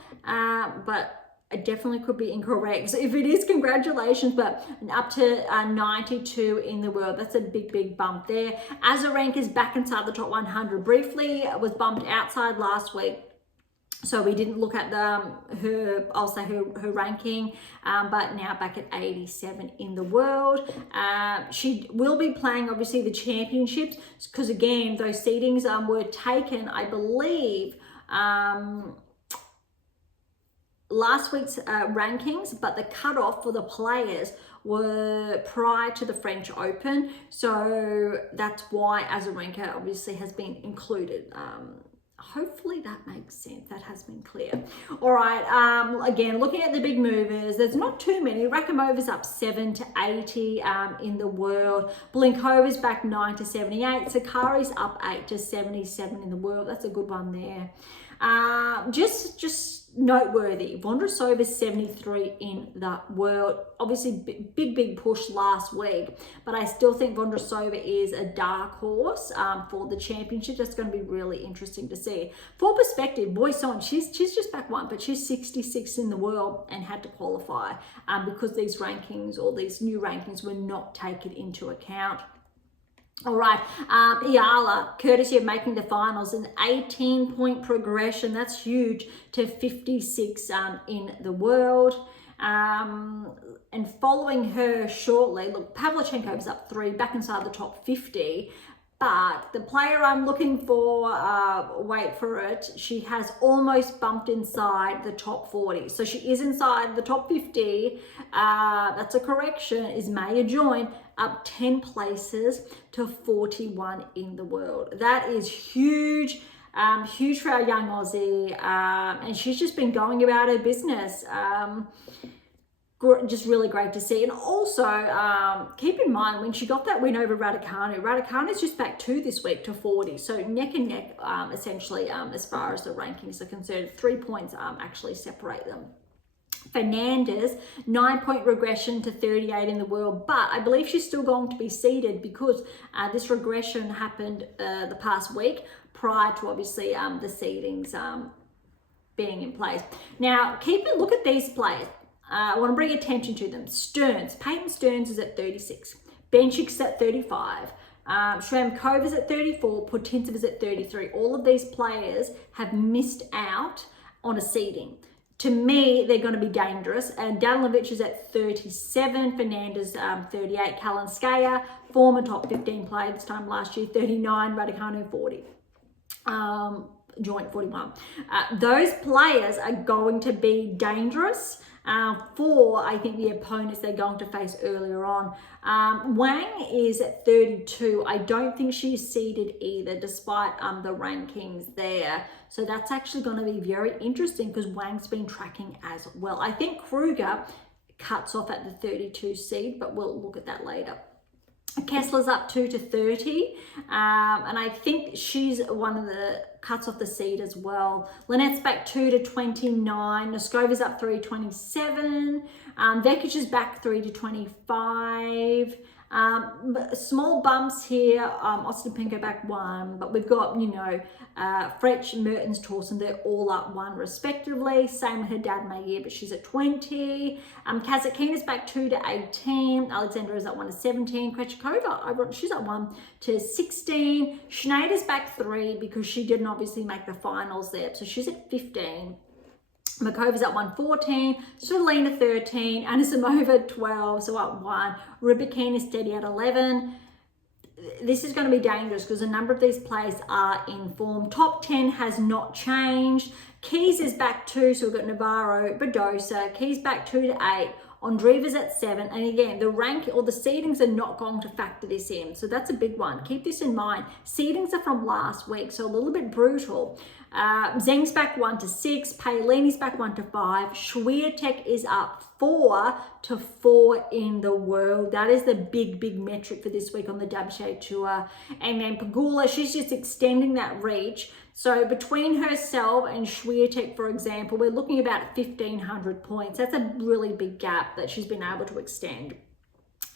but I definitely could be incorrect. So if it is, congratulations, but up to 92 in the world. That's a big bump there. Azarenka is back inside the top 100. Briefly was bumped outside last week, so we didn't look at her ranking, but now back at 87 in the world. She will be playing, obviously, the championships, because again, those seedings were taken, I believe, last week's rankings, but the cutoff for the players were prior to the French Open. So that's why Azarenka obviously has been included. Hopefully that makes sense. That has been clear. All right. Again, looking at the big movers, there's not too many. Rakhimova's up 7 to 80 in the world. Blinkova's back 9 to 78. Sakari's up 8 to 77 in the world. That's a good one there. Just noteworthy. Vondrousova 73 in the world. Obviously, big push last week, but I still think Vondrousova is a dark horse for the championship. That's going to be really interesting to see. For perspective, Boisson, she's just back one, but she's 66 in the world and had to qualify because these rankings or these new rankings were not taken into account. All right, Iala, courtesy of making the finals, an 18-point progression. That's huge to 56 in the world. And following her shortly, look, Pavlyuchenkova's up 3, back inside the top 50. But the player I'm looking for, wait for it, she has almost bumped inside the top 40. So she is inside the top 50. That's a correction, is Maya Join, up 10 places to 41 in the world. That is huge. Huge for our young Aussie. And she's just been going about her business. Just really great to see. And also keep in mind when she got that win over Raducanu's just back 2 this week to 40, so neck and neck essentially as far as the rankings are concerned. 3 points actually separate them. Fernandez, 9-point regression to 38 in the world, but I believe she's still going to be seeded because this regression happened the past week prior to obviously the seedings being in place. Now keep a look at these players. I want to bring attention to them. Peyton Stearns is at 36. Benchik's at 35. Shramkova's at 34. Putintseva at 33. All of these players have missed out on a seeding. To me, they're going to be dangerous. And Danilovic is at 37. Fernandez, 38. Kalinskaya, former top 15 player this time last year, 39. Raducanu, 40. Joint 41. Those players are going to be dangerous for, I think, the opponents they're going to face earlier on. Wang is at 32. I don't think she's seeded either, despite the rankings there. So that's actually going to be very interesting because Wang's been tracking as well. I think Kruger cuts off at the 32 seed, but we'll look at that later. Kessler's up 2 to 30, and I think she's one of the cuts off the seed as well. Lynette's back 2 to 29. Noskova's up 3 to 27. Vekic is back 3 to 25. Small bumps here. Ostapenko back 1, but we've got, Fretch, Mertens, Torsen, they're all up 1 respectively. Same with her dad, Mayer, but she's at 20. Kazakina's back 2 to 18. Alexandra is at 1 to 17. Krejcikova, she's at 1 to 16. Schneider's back 3 because she didn't obviously make the finals there, so she's at 15. Makova's at 114, Svitolina 13, Anisimova 12, so up 1. Rybakina is steady at 11. This is going to be dangerous because a number of these players are in form. Top 10 has not changed. Keys is back 2, so we've got Navarro, Badosa. Keys back 2 to 8. Ondreva's at 7. And again, the rank or the seedings are not going to factor this in. So that's a big one. Keep this in mind. Seedings are from last week, so a little bit brutal. Zeng's back 1 to 6. Paolini's back 1 to 5. Swiatek is up 4 to 4 in the world. That is the big metric for this week on the WTA Tour. And then Pegula, she's just extending that reach. So between herself and Swiatek, for example, we're looking about 1,500 points. That's a really big gap that she's been able to extend.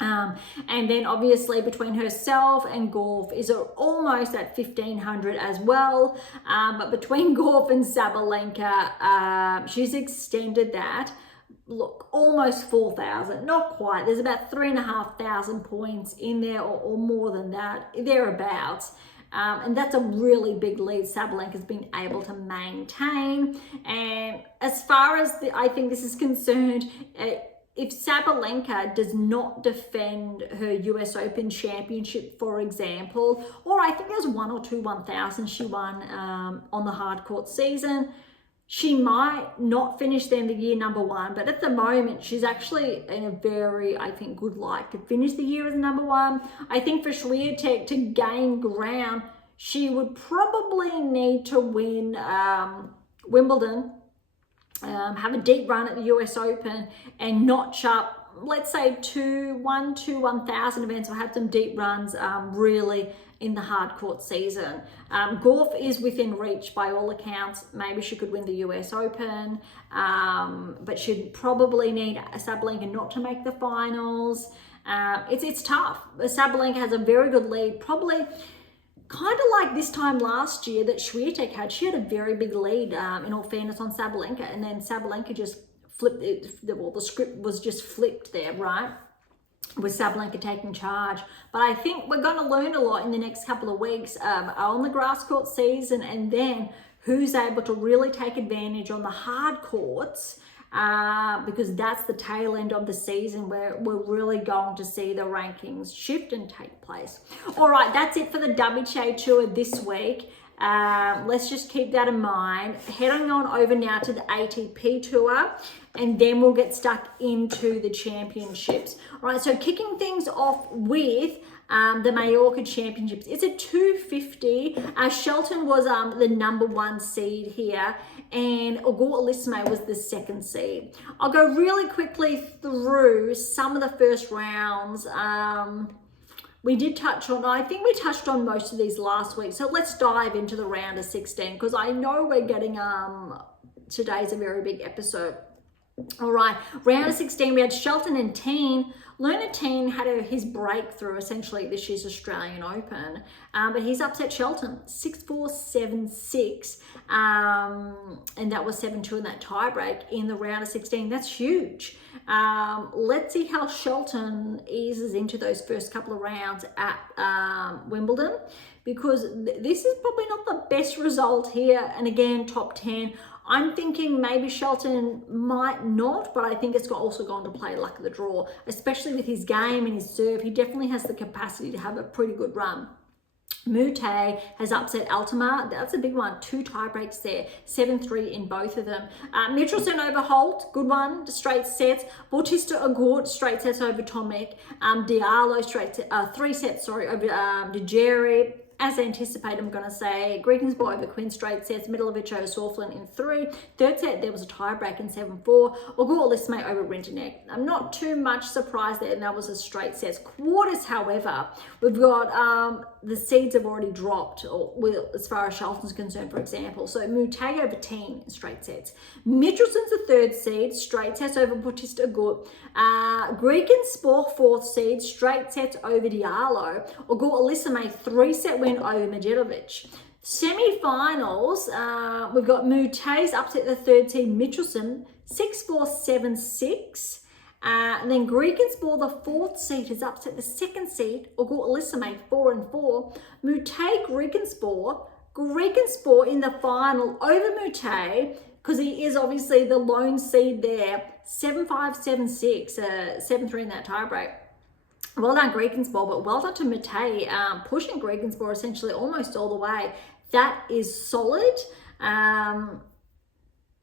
And then obviously between herself and Gauff is almost at 1,500 as well. But between Gauff and Sabalenka, she's extended that. Look, almost 4,000, not quite. There's about 3,500 points in there or more than that, thereabouts. And that's a really big lead Sabalenka's been able to maintain. And as far as I think this is concerned, if Sabalenka does not defend her US Open Championship, for example, or I think there's 1 or 2 1,000 she won on the hard court season, she might not finish then the year number 1, but at the moment, she's actually in a very, I think, good light to finish the year as number 1. I think for Swiatek to gain ground, she would probably need to win Wimbledon, have a deep run at the US Open, and notch up, let's say, 1,000 events, or have some deep runs really in the hard court season. Gauff is within reach by all accounts. Maybe she could win the US Open, but she'd probably need Sabalenka not to make the finals. It's tough. Sabalenka has a very good lead, probably kind of like this time last year that Swiatek had. She had a very big lead, in all fairness, on Sabalenka, and then Sabalenka just flipped it. Well, the script was just flipped there, right? With Sabalenka taking charge. But I think we're going to learn a lot in the next couple of weeks on the grass court season, and then who's able to really take advantage on the hard courts, because that's the tail end of the season where we're really going to see the rankings shift and take place. All right, that's it for the WTA Tour this week. Let's just keep that in mind. Heading on over now to the ATP Tour, and then we'll get stuck into the championships. All right, so kicking things off with the Mallorca Championships. It's a 250. Shelton was the number 1 seed here, and Auger-Aliassime was the 2nd seed. I'll go really quickly through some of the first rounds. We did touch on, I think we touched on most of these last week. So let's dive into the round of 16, because I know we're getting, today's a very big episode. All right, round of 16, we had Shelton and Teen. Lerner Teen had his breakthrough essentially this year's Australian Open, but he's upset Shelton 6-4, 7-6, and that was 7-2 in that tiebreak in the round of 16. That's huge. Let's see how Shelton eases into those first couple of rounds at Wimbledon, because this is probably not the best result here. And again, top 10. I'm thinking maybe Shelton might not, but I think it's also going to play luck of the draw, especially with his game and his serve. He definitely has the capacity to have a pretty good run. Mute has upset Altama. That's a big one. 2 tiebreaks there. 7-3 in both of them. Michelsen over Holt. Good one. Straight sets. Bautista Agut. Straight sets over Tomic. Diallo. 3 sets, over Dejeri. As anticipated, I'm going to say Greekensborg over Quinn, straight sets. Middlevich over Sorflin in 3. Third set, there was a tiebreak in 7-4. Auger-Aliassime over Rintenek. I'm not too much surprised there, and that was a straight sets. Quarters, however, we've got the seeds have already dropped, as far as Shelton's concerned, for example. So Mute over Teen, straight sets. Michelsen's the 3rd seed, straight sets over Bautista Agut. Greekensborg 4th seed, straight sets over Diallo. Auger-Aliassime 3-set win over Medjedovic. Semi-finals, we've got Mute's upset the 3rd seed Michelsen 6-4, 7-6. And then Greekensborg, the 4th seed, has upset the 2nd seed, Auger-Aliassime 4-4. Mute Greekensborg in the final over Mute, because he is obviously the lone seed there, 7-5, 7-6, 7-3 in that tiebreak. Well done, Greekensborg, but well done to Mate, pushing Greekensborg essentially almost all the way. That is solid.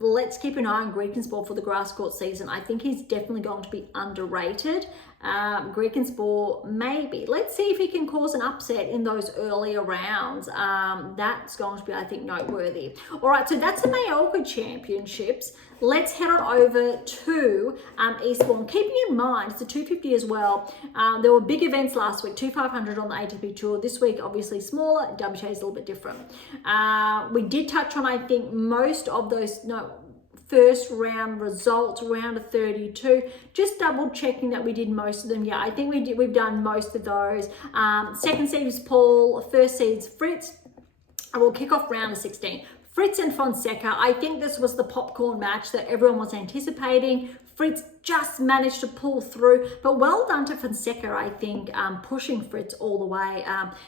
Let's keep an eye on Greekensborg for the grass court season. I think he's definitely going to be underrated. Greekensborg, maybe. Let's see if he can cause an upset in those earlier rounds. That's going to be, I think, noteworthy. All right, so that's the Mallorca Championships. Let's head on over to Eastbourne. Keeping in mind, it's a 250 as well. There were big events last week, 2,500 on the ATP Tour. This week, obviously smaller. WTA is a little bit different. We did touch on, I think, most of those first round results, round of 32. Just double checking that we did most of them. Yeah, I think we've done most of those. 2nd seed is Paul, 1st seed's Fritz. I will kick off round of 16. Fritz and Fonseca, I think this was the popcorn match that everyone was anticipating. Fritz just managed to pull through, but well done to Fonseca, I think, pushing Fritz all the way.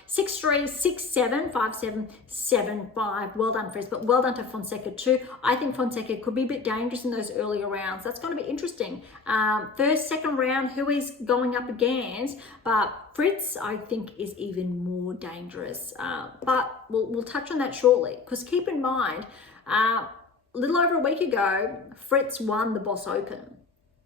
6-3, 6-7, 5-7, 7-5. Well done, Fritz, but well done to Fonseca too. I think Fonseca could be a bit dangerous in those earlier rounds. That's going to be interesting. 1st, 2nd round, who he's going up against, but Fritz, I think, is even more dangerous. But we'll touch on that shortly, because keep in mind, a little over a week ago, Fritz won the Boss Open.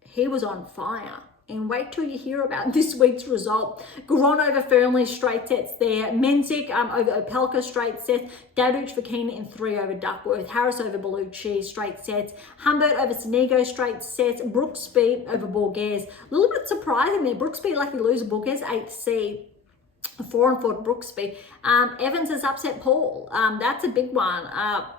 He was on fire. And wait till you hear about this week's result. Garon over Fernley, straight sets there. Menzik over Opelka, straight sets. Daduch Vakina in 3 over Duckworth. Harris over Bellucci, straight sets. Humbert over Sonigo, straight sets. Brooksby over Borges. A little bit surprising there. Brooksby lucky loser, Borges 8th seed. 4-4 to Brooksby. Evans has upset Paul. That's a big one.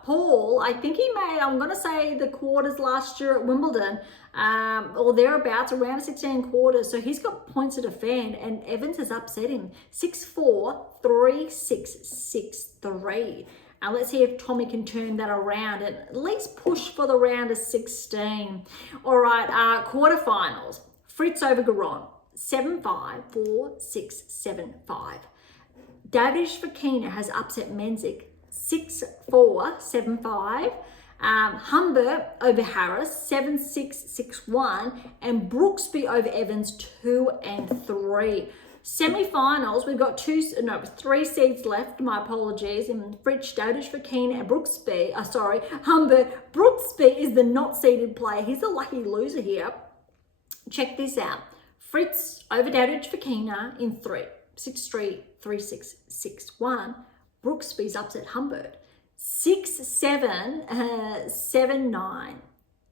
Paul, I think he made, I'm going to say, the quarters last year at Wimbledon, or thereabouts, around 16 quarters. So he's got points to defend, and Evans has upset him. 6-4, 3-6, 6-3. Let's see if Tommy can turn that around and at least push for the round of 16. All right, quarterfinals. Fritz over Garon. 7-5, 4-6, 7-5. David Fokina has upset Menzies 6-4, 7-5. Homburg over Harris 7-6, 6-1. And Brooksby over Evans 2-3. Semi-finals, we've got three seeds left. My apologies. And Fritz, David Fokina, and Brooksby. Homburg. Brooksby is the not seeded player. He's the lucky loser here. Check this out. Fritz over David Fokina in 3, 6-3, 3-6, 6-1. Brooksby's upset Homburg 6-7, 7-9,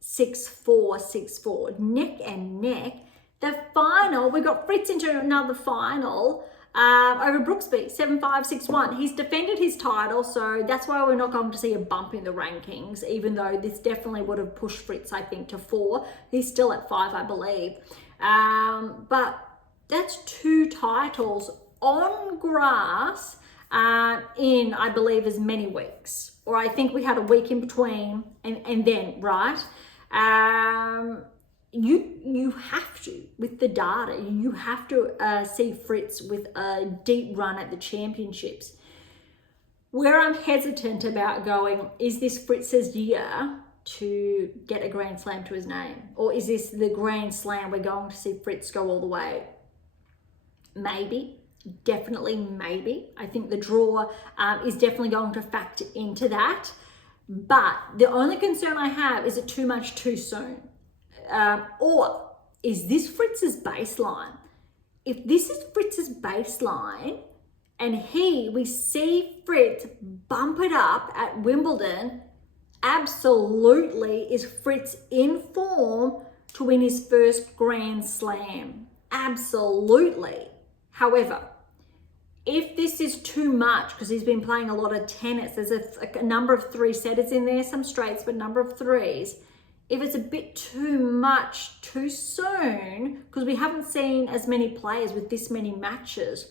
6-4, 6-4. Neck and neck. The final, we got Fritz into another final over Brooksby 7-5, 6-1. He's defended his title, so that's why we're not going to see a bump in the rankings, even though this definitely would have pushed Fritz, I think, to 4. He's still at 5, I believe. But that's 2 titles on grass in, I believe, as many weeks. Or I think we had a week in between and then, right? You have to, with the data, you have to see Fritz with a deep run at the championships. Where I'm hesitant about going, is this Fritz's year to get a Grand Slam to his name? Or is this the Grand Slam we're going to see Fritz go all the way? Maybe, definitely maybe. I think the draw is definitely going to factor into that. But the only concern I have, is it too much too soon? Or is this Fritz's baseline? If this is Fritz's baseline and we see Fritz bump it up at Wimbledon, absolutely is Fritz in form to win his first Grand Slam. Absolutely. However, if this is too much, because he's been playing a lot of tennis, there's a number of 3-setters in there, some straights, but a number of 3s. If it's a bit too much too soon, because we haven't seen as many players with this many matches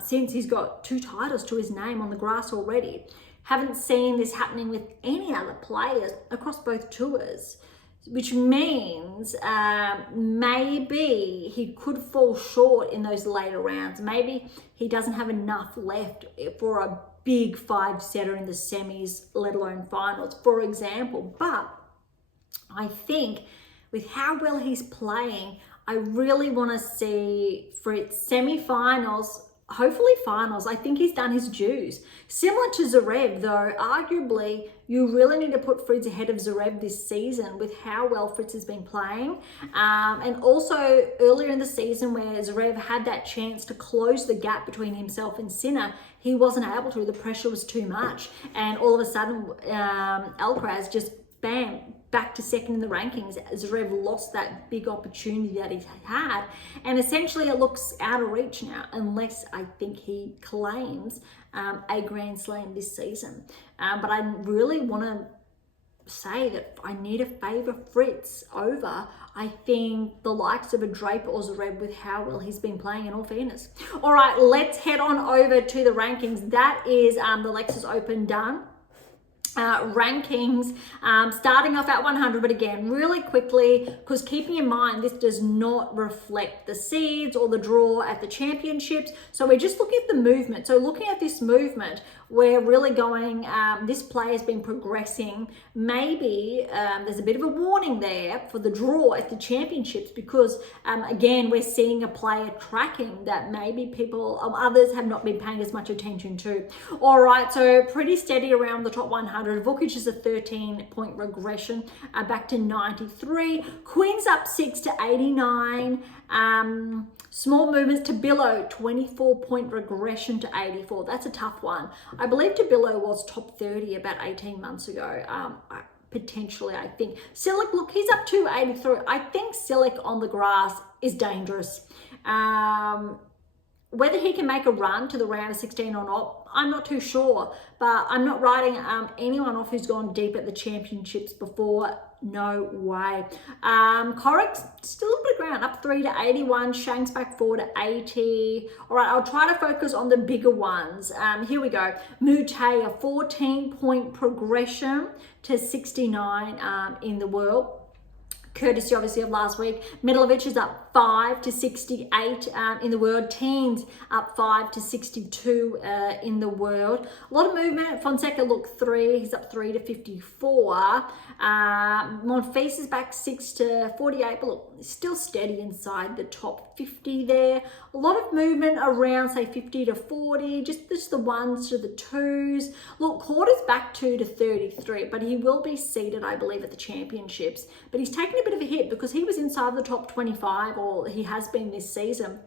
since he's got 2 titles to his name on the grass already. Haven't seen this happening with any other players across both tours, which means maybe he could fall short in those later rounds. Maybe he doesn't have enough left for a big 5-setter in the semis, let alone finals, for example. But I think with how well he's playing, I really want to see Fritz semi-finals, hopefully finals. I think he's done his dues. Similar to Zverev, though, arguably, you really need to put Fritz ahead of Zverev this season with how well Fritz has been playing. And also earlier in the season where Zverev had that chance to close the gap between himself and Sinner, he wasn't able to. The pressure was too much. And all of a sudden, Alcaraz just, bam, back to second in the rankings. Zverev lost that big opportunity that he had, and essentially it looks out of reach now, unless I think he claims a Grand Slam this season. But I really want to say that I need to favour Fritz over, I think, the likes of a Draper or Zverev with how well he's been playing, in all fairness. All right, let's head on over to the rankings. That is the Lexus Open done. Rankings starting off at 100, but again, really quickly, because keeping in mind this does not reflect the seeds or the draw at the championships, so we're just looking at the movement. So looking at this movement, we're really going, this play has been progressing. Maybe there's a bit of a warning there for the draw at the championships, because again, we're seeing a player tracking that maybe others have not been paying as much attention to. All right, so pretty steady around the top 100. Vukic is a 13-point regression back to 93. Queen's up 6 to 89. Small movements. Tabilo, 24-point regression to 84. That's a tough one. I believe Tabilo was top 30 about 18 months ago. Potentially, I think. Silic, look, he's up to 83. I think Silic on the grass is dangerous. Whether he can make a run to the round of 16 or not, I'm not too sure. But I'm not writing anyone off who's gone deep at the championships before. No way. Corrick's still a little bit of ground, up 3 to 81. Shanks back 4 to 80. All right, I'll try to focus on the bigger ones. Here we go. Mutay, a 14-point progression to 69 in the world, courtesy obviously of last week. Middlevic is up 5 to 68 in the world. Teens up 5 to 62 in the world. A lot of movement. Fonseca look 3. He's up 3 to 54. Monfils is back 6 to 48, but look, still steady inside the top 50 there. A lot of movement around, say, 50 to 40, just the 1s to the 2s. Look, Quarter's back 2 to 33, but he will be seeded, I believe, at the championships. But he's taken a bit of a hit because he was inside the top 25, or he has been this season.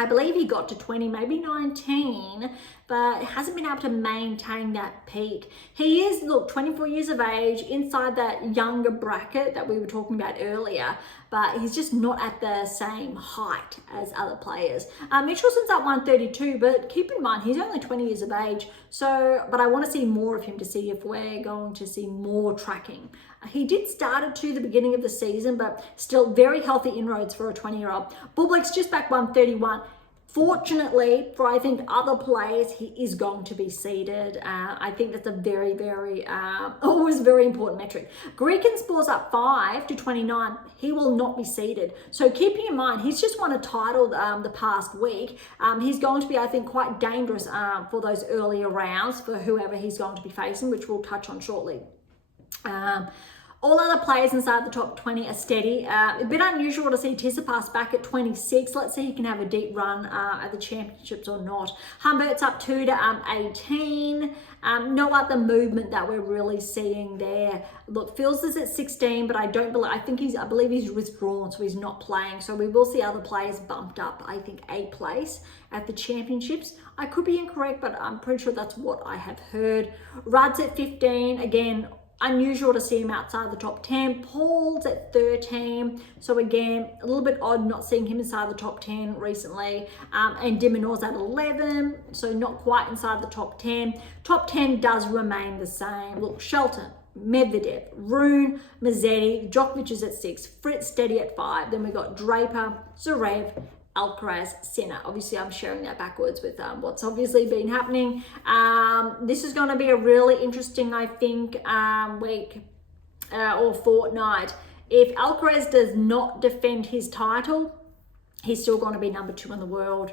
I believe he got to 20, maybe 19, but hasn't been able to maintain that peak. He is, look, 24 years of age, inside that younger bracket that we were talking about earlier, but he's just not at the same height as other players. Michelsen's at 132, but keep in mind, he's only 20 years of age. So, but I want to see more of him to see if we're going to see more tracking. He did start at 2 the beginning of the season, but still very healthy inroads for a 20-year-old. Bublik's just back 131. Fortunately for, I think, other players, he is going to be seeded. I think that's a very, very, always very important metric. Grekenspor's up 5 to 29. He will not be seeded. So keeping in mind, he's just won a title the past week. He's going to be, I think, quite dangerous for those earlier rounds for whoever he's going to be facing, which we'll touch on shortly. All other players inside the top 20 are steady. A bit unusual to see Tsitsipas back at 26. Let's see if he can have a deep run at the championships or not. Humbert's up 2 to 18. No other movement that we're really seeing there. Look, Fils is at 16, but I believe he's withdrawn, so he's not playing. So we will see other players bumped up, I think, a place at the championships. I could be incorrect, but I'm pretty sure that's what I have heard. Rudd's at 15. Again, unusual to see him outside the top 10. Paul's at 13. So again, a little bit odd not seeing him inside the top 10 recently. And Dimenor's at 11. So not quite inside the top 10. Top 10 does remain the same. Look, Shelton, Medvedev, Rune, Mazzetti, Djokovic is at 6. Fritz steady at 5. Then we got Draper, Zverev, Alcaraz, Sinner. Obviously, I'm sharing that backwards with what's obviously been happening. This is going to be a really interesting, I think, week or fortnight. If Alcaraz does not defend his title, he's still going to be number 2 in the world.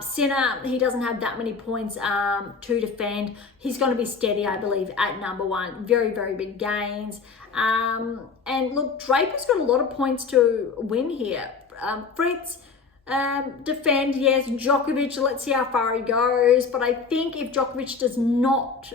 Sinner, he doesn't have that many points to defend. He's going to be steady, I believe, at number 1. Very, very big gains. And look, Draper's got a lot of points to win here. Fritz, defend, yes. Djokovic, let's see how far he goes. But I think if Djokovic does not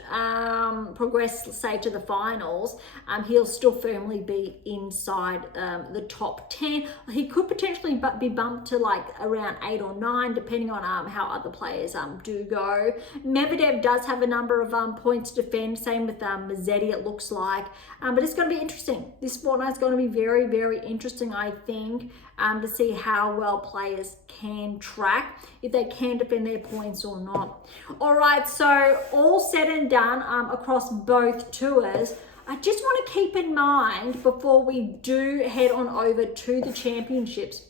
progress, say, to the finals, he'll still firmly be inside the top 10. He could potentially be bumped to like around 8 or 9, depending on how other players do go. Medvedev does have a number of points to defend. Same with Mazzetti, it looks like. But it's going to be interesting. This fortnight is going to be very, very interesting, I think, to see how well players can track, if they can defend their points or not. All right, so all said and done across both tours, I just want to keep in mind before we do head on over to the championships.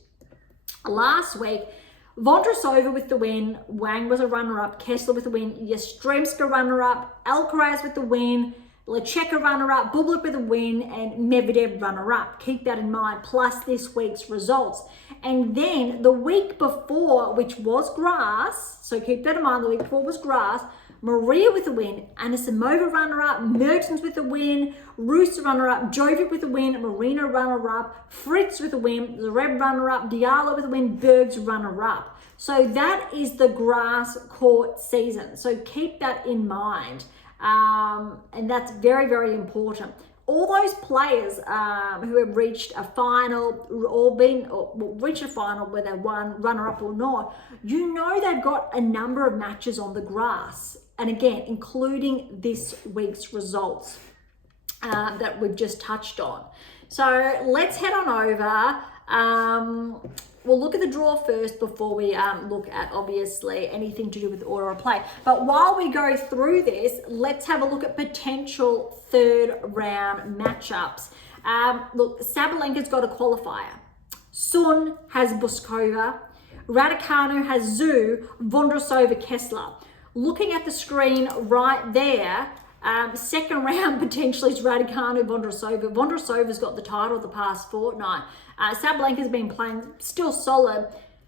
Last week, Vondrousova with the win, Wang was a runner-up, Kessler with the win, Yastremska runner-up, Alcaraz with the win, Lecheka runner-up, Bublik with a win, and Medvedev runner-up. Keep that in mind, plus this week's results. And then the week before, which was grass, so keep that in mind, the week before was grass, Maria with a win, Anisimova runner-up, Mertens with a win, Rus runner-up, Jovic with a win, Marina runner-up, Fritz with a win, Zverev runner-up, Diallo with a win, Berge's runner-up. So that is the grass court season. So keep that in mind. And that's very, very important. All those players who have reached a final or reached a final where they won runner-up or not, you know they've got a number of matches on the grass. And again, including this week's results that we've just touched on. So let's head on over. we'll look at the draw first before we look at obviously anything to do with order of play. But while we go through this, let's have a look at potential third round matchups. Look, Sabalenka's got a qualifier. Sun has Buskova. Raducanu has Zhu, Vondrousova, Kessler. Looking at the screen right there, second round potentially is Raducanu, Vondrousova. Vondrousova's got the title the past fortnight. Sabalenka's been playing still solid.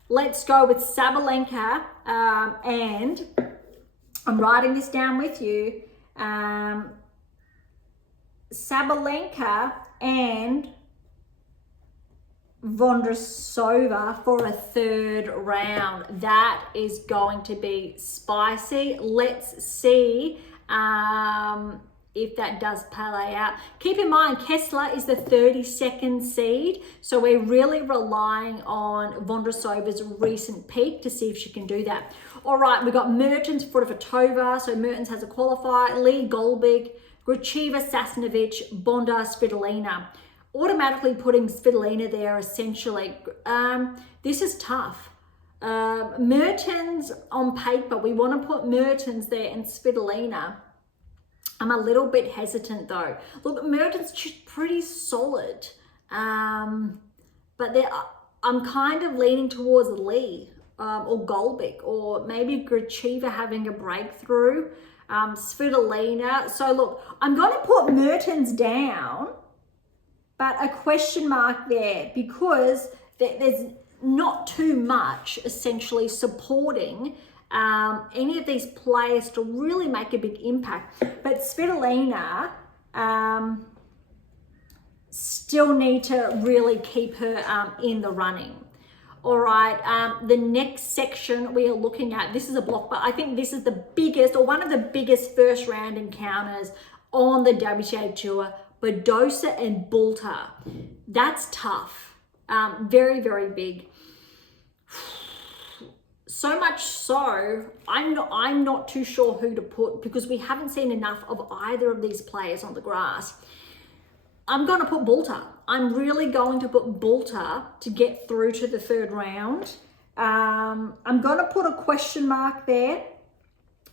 Let's go with Sabalenka, and I'm writing this down with you. Sabalenka and Vondrousova for a third round. That is going to be spicy. Let's see if that does play out. Keep in mind, Kessler is the 32nd seed, so we're really relying on Vondrousova's recent peak to see if she can do that. All right, we've got Mertens, Fruhvirtova, so Mertens has a qualifier, Lee Golbig, Gracheva, Sasnovich, Bonda, Svitolina. Automatically putting Svitolina there essentially. This is tough. Mertens on paper, we want to put Mertens there and Svitolina. I'm a little bit hesitant though. Look, Mertens pretty solid, but I'm kind of leaning towards Lee or Golbig, or maybe Gracheva having a breakthrough. Svitolina. So look, I'm going to put Mertens down, but a question mark there because there's not too much essentially supporting any of these players to really make a big impact. But Svitolina still need to really keep her in the running. All right, the next section we are looking at, this is a block, but I think this is the biggest or one of the biggest first round encounters on the WTA Tour, Badosa and Bulter. That's tough, very, very big. So much so, I'm not too sure who to put because we haven't seen enough of either of these players on the grass. I'm going to put Bulter. I'm really going to put Bulter to get through to the third round. I'm going to put a question mark there.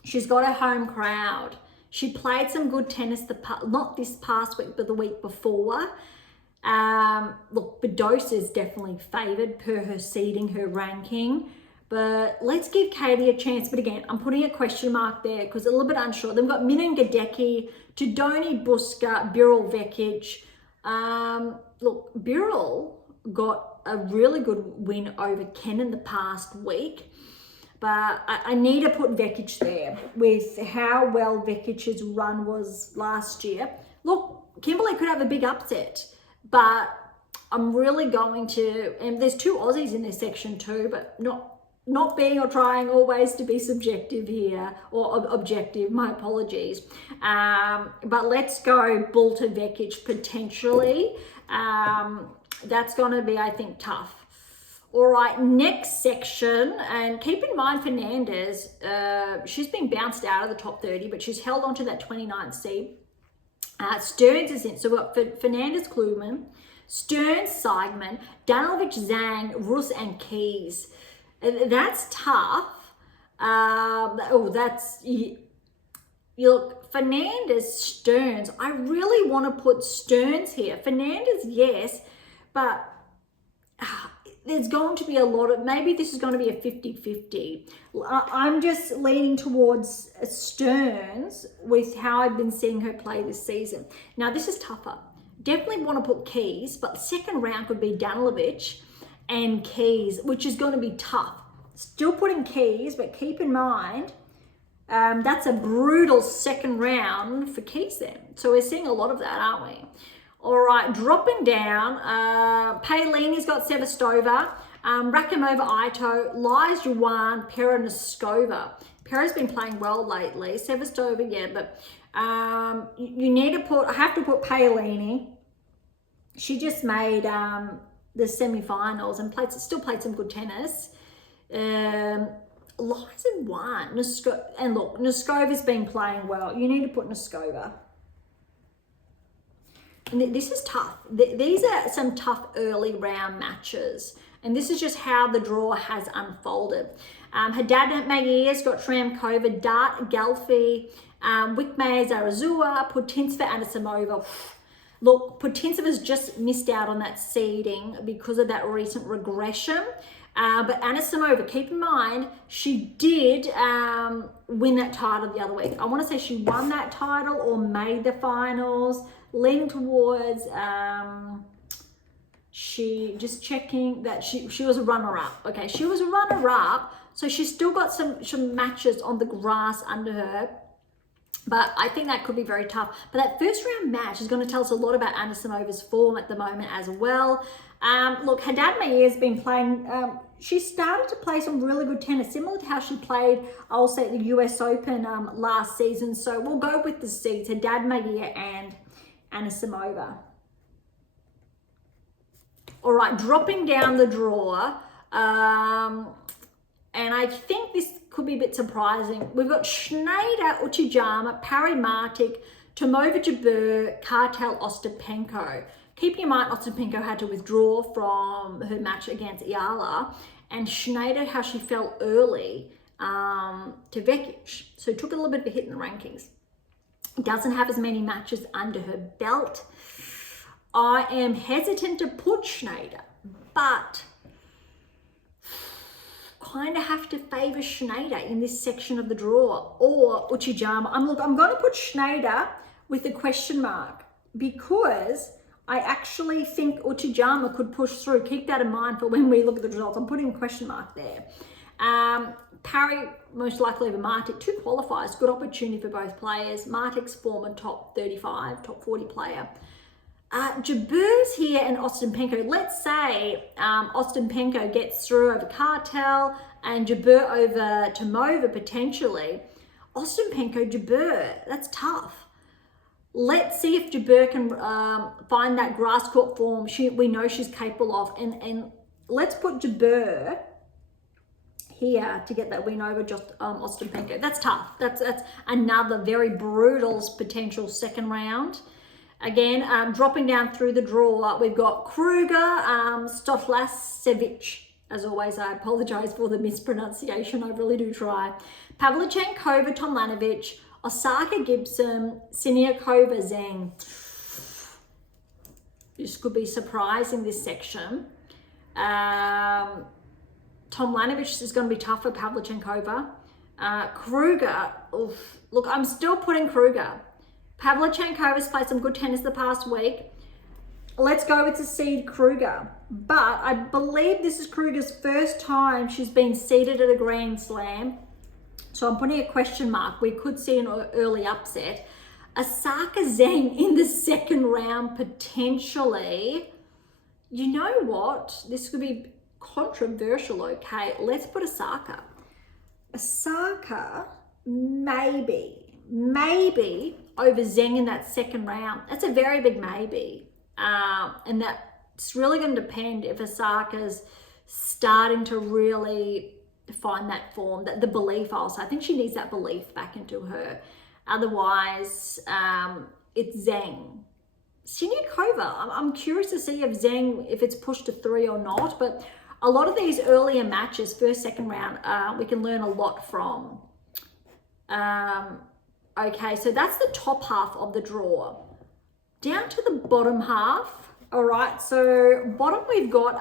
She's got a home crowd. She played some good tennis, not this past week, but the week before. Look, Badosa is definitely favoured per her seeding, her ranking. But let's give Katie a chance. But again, I'm putting a question mark there because a little bit unsure. They've got Minen Gadecki, Tudoni Buska, Birol Vekic. Look, Birol got a really good win over Kenin the past week. But I need to put Vekic there with how well Vekic's run was last year. Look, Kimberly could have a big upset. But I'm really going to... And there's two Aussies in this section too, but not being or trying always to be subjective here, or objective, my apologies. But let's go Bulter Vekic potentially. That's going to be, I think, tough. All right, next section, and keep in mind Fernandez, she's been bounced out of the top 30, but she's held on to that 29th seed. Stearns is in, so we've got Fernandez, Klugman, Stearns, Seigman, Danilovic, Zhang, Rus, and Keys. That's tough. Look, Fernandez, Stearns. I really want to put Stearns here. Fernandez, yes, but there's going to be a lot of, maybe this is going to be a 50-50. I'm just leaning towards Stearns with how I've been seeing her play this season. Now, this is tougher. Definitely want to put Keys, but the second round could be Danilovic and Keys, which is going to be tough. Still putting Keys, but keep in mind, that's a brutal second round for Keys then. So we're seeing a lot of that, aren't we? All right, dropping down, Paolini's got Sevastova, Rakimova, Ito, Lies Yuan, Pera, Noskova. Pera's been playing well lately. Sevastova, yeah, but you need to put, I have to put Paolini. She just made the semi-finals and still played some good tennis. Lies Yuan, and look, Noskova's been playing well. You need to put Noskova. And this is tough. These are some tough early round matches. And this is just how the draw has unfolded. Haddad Magier's got Shramkova, Dart, Galfi, Wickmayer, Zarazua, Putintseva, Anisimova. Look, Putinseva's just missed out on that seeding because of that recent regression. But Anisimova, keep in mind, she did win that title the other week. I want to say she won that title or made the finals, leaning towards, just checking that she was a runner-up. Okay, she was a runner-up, so she's still got some matches on the grass under her. But I think that could be very tough. But that first round match is going to tell us a lot about Anisimova's form at the moment as well. Look, Haddad Maier's been playing, she started to play some really good tennis, similar to how she played, I'll say, at the US Open last season. So we'll go with the seeds, Haddad Maier and Anisimova. All right, dropping down the draw. And I think this could be a bit surprising. We've got Schneider, Uchijama, Parry Martic, Tomova Jabeur, Kartel, Ostapenko. Keep in mind, Ostapenko had to withdraw from her match against Iala, and Schneider, how she fell early to Vekic. So took a little bit of a hit in the rankings. Doesn't have as many matches under her belt. I am hesitant to put Schneider, but kind of have to favor Schneider in this section of the draw, or Uchijama. I'm going to put Schneider with a question mark because I actually think Uchijama could push through. Keep that in mind for when we look at the results. I'm putting a question mark there. Parry, most likely over Martic. 2 qualifiers, good opportunity for both players. Martic's former top 35, top 40 player. Jabeur's here and Ostapenko. Let's say Ostapenko gets through over Kartel and Jabeur over Tomova potentially. Ostapenko, Jabeur, that's tough. Let's see if Jabeur can find that grass court form we know she's capable of. And let's put Jabeur here to get that win over just Ostapenko. That's tough. That's another very brutal potential second round. Again, dropping down through the draw, we've got Kruger, Stotlasevich. As always, I apologize for the mispronunciation. I really do try. Pavlyuchenkova, Tomljanovic, Osaka Gibson, Siniakova Zheng. This could be surprising, this section. Tomljanovic is going to be tough for Pavlyuchenkova. Kruger, oof. Look, I'm still putting Kruger. Pavlyuchenkova's played some good tennis the past week. Let's go with the seed Kruger. But I believe this is Kruger's first time she's been seeded at a Grand Slam. So I'm putting a question mark. We could see an early upset. Osaka Zheng in the second round potentially. You know what? This could be controversial, okay? Let's put Osaka. Osaka, maybe over Zheng in that second round. That's a very big maybe. And that's really going to depend if Osaka's starting to really find that form, that the belief also. I think she needs that belief back into her. Otherwise, it's Zheng. Siniakova, I'm curious to see if Zheng, if it's pushed to 3 or not, but a lot of these earlier matches, first, second round, we can learn a lot from. Okay, so that's the top half of the draw. Down to the bottom half. All right, so bottom we've got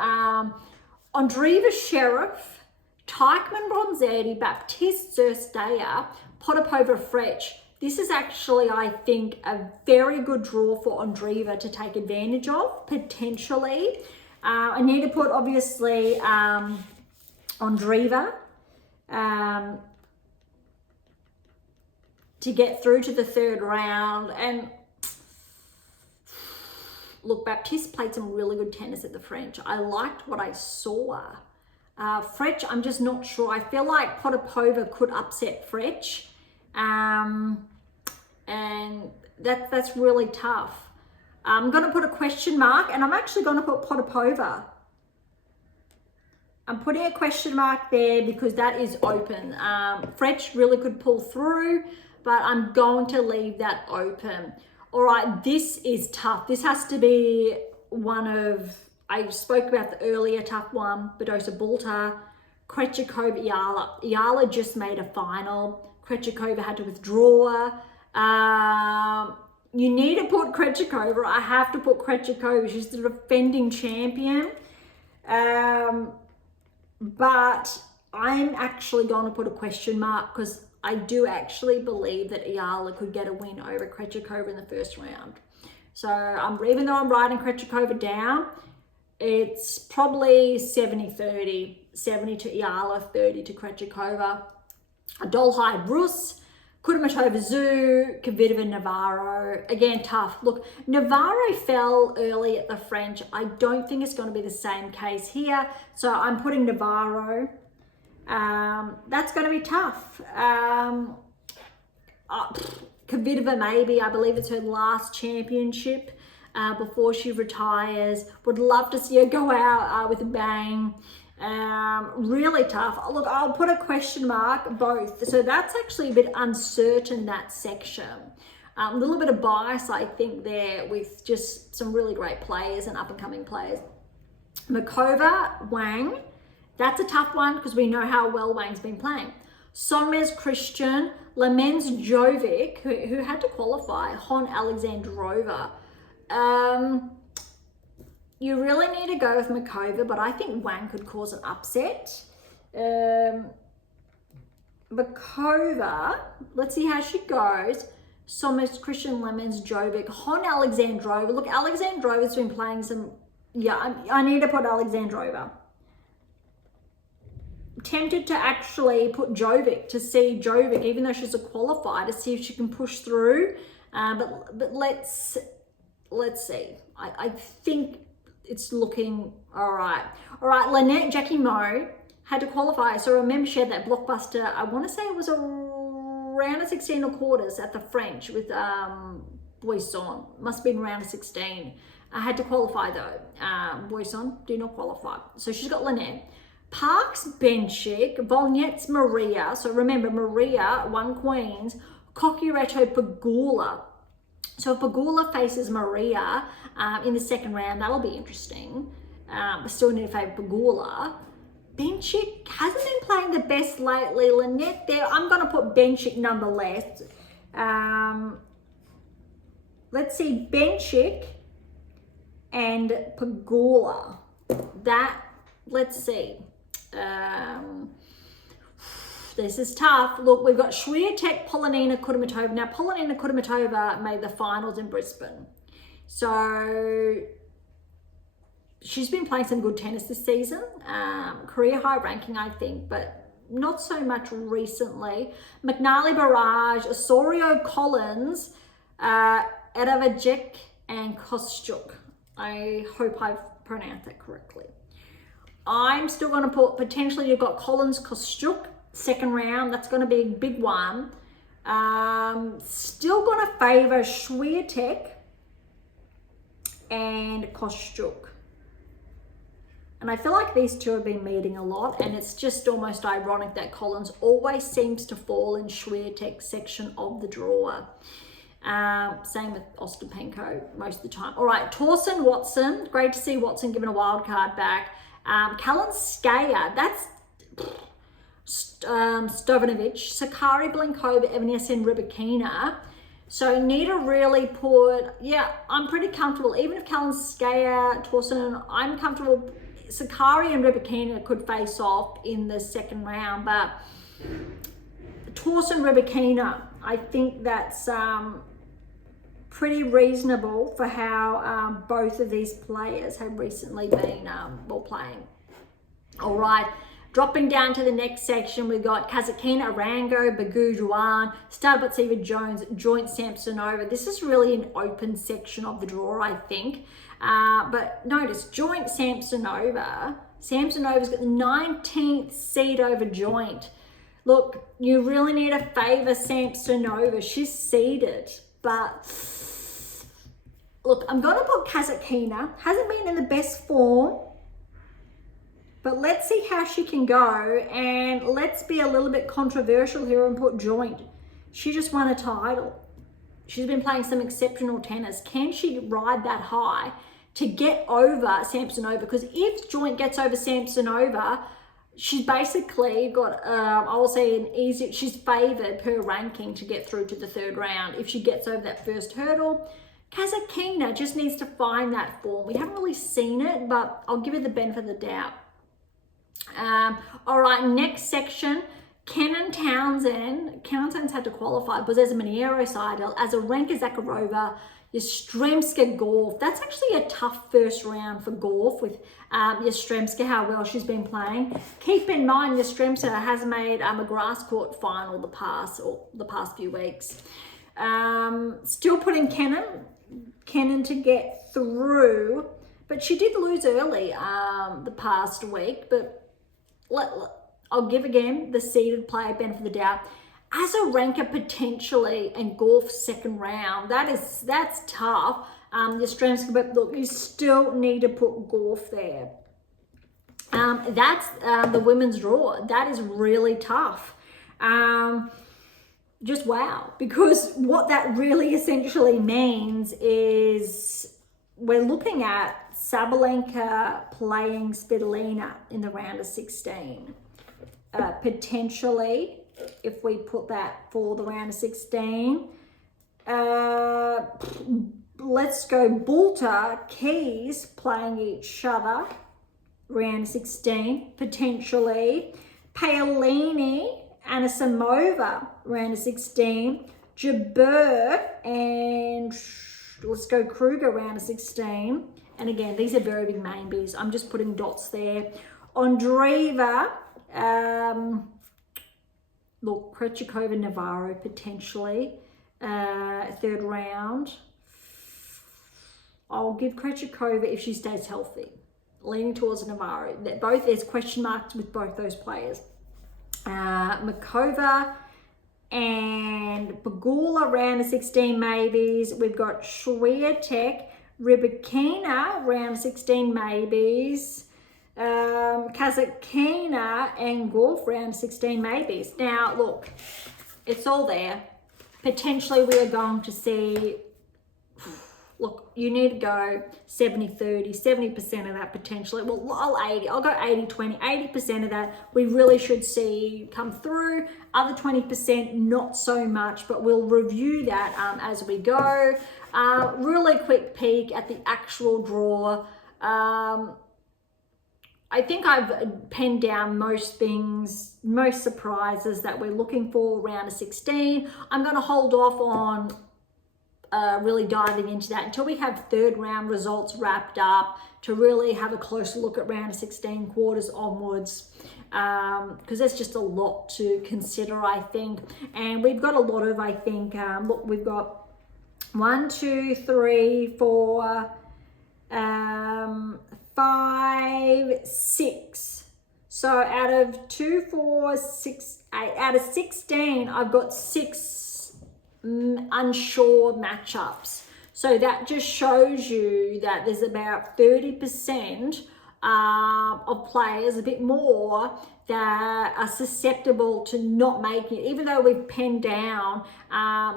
Andreeva Sheriff, Teichmann Bronzetti, Baptiste Zersteyer, Potapova Frech. This is actually, I think, a very good draw for Andreeva to take advantage of, potentially. I need to put, obviously, Andreeva to get through to the third round. And look, Baptiste played some really good tennis at the French. I liked what I saw. Frech, I'm just not sure. I feel like Potapova could upset Frech. And that's really tough. I'm going to put a question mark, and I'm actually going to put Potapova. I'm putting a question mark there because that is open. Frech really could pull through, but I'm going to leave that open. All right, this is tough. This has to be one of I spoke about the earlier tough one, Badosa Bulta, Krejcikova, Iyala. Iyala just made a final. Krejcikova had to withdraw. You need to put Krejcikova. I have to put Krejcikova. She's the defending champion. But I'm actually going to put a question mark because I do actually believe that Iyala could get a win over Krejcikova in the first round. So even though I'm writing Krejcikova down, it's probably 70-30. 70 to Iyala, 30 to Krejcikova. Dolhide Rus, Kudermetova Zhu, Kvitova Navarro. Again, tough. Look, Navarro fell early at the French. I don't think it's going to be the same case here. So I'm putting Navarro. That's going to be tough. Kvitova maybe. I believe it's her last championship before she retires. Would love to see her go out with a bang. Really tough. Look, I'll put a question mark both. So that's actually a bit uncertain, that section. A little bit of bias, I think, there with just some really great players and up-and-coming players. Makova, Wang. That's a tough one because we know how well Wang's been playing. Sonmez Christian, Lemens Jovic, who had to qualify, Hon Alexandrova. You really need to go with Makova, but I think Wang could cause an upset. Makova, let's see how she goes. Somers, Christian Lemons, Jovic, Hon Alexandrova. Look, Alexandrova's been playing some... Yeah, I need to put Alexandrova. Tempted to actually put Jovic, to see Jovic, even though she's a qualifier, to see if she can push through. But let's see. I think it's looking all right. All right, Lynette Jackie Moe had to qualify. So remember, she had that blockbuster, I want to say it was around a 16 or quarters at the French with Boisson. Must have been around a 16. I had to qualify though. Boisson did not qualify. So she's got Lynette. Parks Benchik, Volnets Maria. So remember, Maria won Queens. Kokureto Pagula. So if Pagula faces Maria in the second round, that'll be interesting. We still need to favour Pagula. Benchik hasn't been playing the best lately. Lynette there. I'm going to put Benchik nonetheless. Let's see, Benchik and Pagula. Let's see. This is tough. Look, we've got Swiatek, Polonina Kudermetova. Now, Polonina Kudermetova made the finals in Brisbane. So she's been playing some good tennis this season. Career high ranking, I think, but not so much recently. McNally Barrage, Osorio Collins, Edavajek, and Kostyuk. I hope I've pronounced that correctly. I'm still going to put, potentially you've got Collins, Kostyuk, second round. That's going to be a big one. Still going to favour Swiatek and Kostyuk. And I feel like these two have been meeting a lot, and it's just almost ironic that Collins always seems to fall in Swiatek's section of the draw. Same with Ostapenko most of the time. All right, Torsen Watson. Great to see Watson given a wild card back. Kalinskaya, that's Stojanovic, Sakari, Blinkova, Evanescen, Rybakina. So need to really put, yeah, I'm pretty comfortable. Even if Kalinskaya, Torsen, I'm comfortable. Sakari and Rybakina could face off in the second round, but Torsen, Rybakina, I think that's pretty reasonable for how both of these players have recently been playing. All right, dropping down to the next section, we've got Kazatkina, Arango, Bagu, Juan, Starbutsiva, Jones, Joint Samsonova. This is really an open section of the draw, I think. But notice, Joint Samsonova. Samsonova's got the 19th seed over Joint. Look, you really need to favour Samsonova. She's seeded, but look, I'm going to put Kazatkina. Hasn't been in the best form, but let's see how she can go. And let's be a little bit controversial here and put Joint. She just won a title. She's been playing some exceptional tennis. Can she ride that high? to get over Samsonova, because if Joint gets over Samsonova, she's basically got, I will say, she's favoured per ranking to get through to the third round if she gets over that first hurdle. Kasatkina just needs to find that form. We haven't really seen it, but I'll give her the benefit of the doubt. All right, next section, Kenin Townsend. Townsend's had to qualify, but there's a Miniero side, Azarenka Zakharova, Yastremska Golf. That's actually a tough first round for Golf with Yastremska, how well she's been playing. Keep in mind, Yastremska has made a grass court final the past few weeks. Still putting Kenin to get through, but she did lose early the past week, but I'll give again the seeded player benefit of the doubt. Azarenka potentially and Golf second round. That's tough. Yastremska, but look, you still need to put Golf there. That's the women's draw. That is really tough. Just wow, because what that really essentially means is we're looking at Sabalenka playing Svitolina in the round of 16. Potentially, if we put that for the round of 16, let's go Bulter, Keys playing each other, round of 16, potentially. Paolini, Anisimova, round of 16. Jabeur and let's go Kruger, round of 16. And again, these are very big maybes. I'm just putting dots there. Andreeva, look, Krejcikova, Navarro, potentially. Third round. I'll give Krejcikova if she stays healthy. Leaning towards Navarro. There's question marks with both those players. Makova and Bagula, round of 16 maybes. We've got Swiatek, Rybakina, round of 16 maybes. Kasatkina and Golf, round of 16 maybes. Now, look, it's all there. Potentially, we are going to see, look, you need to go 70-30, 70% of that potentially. Well, I'll go 80-20, 80% of that we really should see come through. Other 20%, not so much, but we'll review that as we go. Really quick peek at the actual draw. I think I've penned down most things, most surprises that we're looking for round of 16. I'm going to hold off on really diving into that until we have third round results wrapped up to really have a closer look at round of 16 quarters onwards, because there's just a lot to consider, I think. And we've got a lot of, I think, look, we've got 1, 2, 3, 4, 5, 6. So out of 2, 4, 6, 8, out of 16, I've got 6 unsure matchups. So that just shows you that there's about 30% of players, a bit more, that are susceptible to not making it. Even though we've penned down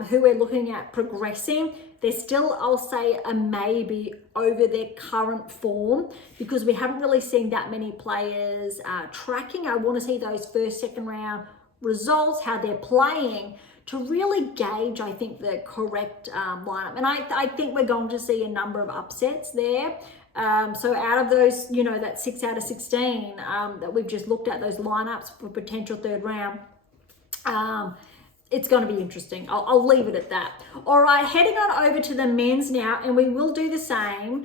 who we're looking at progressing, there's still, I'll say, a maybe over their current form, because we haven't really seen that many players tracking. I want to see those first, second round results, how they're playing, to really gauge, I think, the correct lineup. And I think we're going to see a number of upsets there. So out of those, you know, that 6 out of 16 that we've just looked at, those lineups for potential third round, it's going to be interesting. I'll leave it at that. All right, heading on over to the men's now, and we will do the same.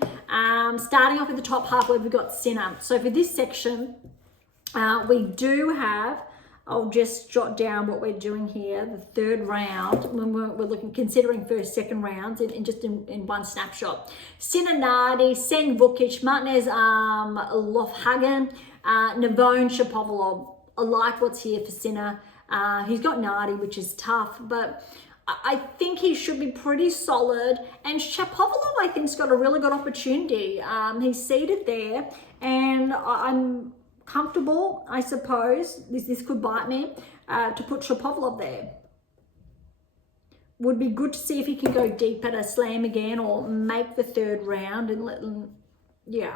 Starting off at the top half where we've got Sinner. So for this section, we do have, I'll just jot down what we're doing here, the third round, when we're looking, considering first, second rounds in one snapshot. Sinner, Nardi, Sen Vukic, Martinez, Lofhagen, Navone, Shapovalov. I like what's here for Sinner. He's got Nardi, which is tough, but I think he should be pretty solid. And Shapovalov, I think, has got a really good opportunity. He's seated there, and I'm comfortable, I suppose, this could bite me, to put Shapovalov there. Would be good to see if he can go deep at a slam again or make the third round and Yeah.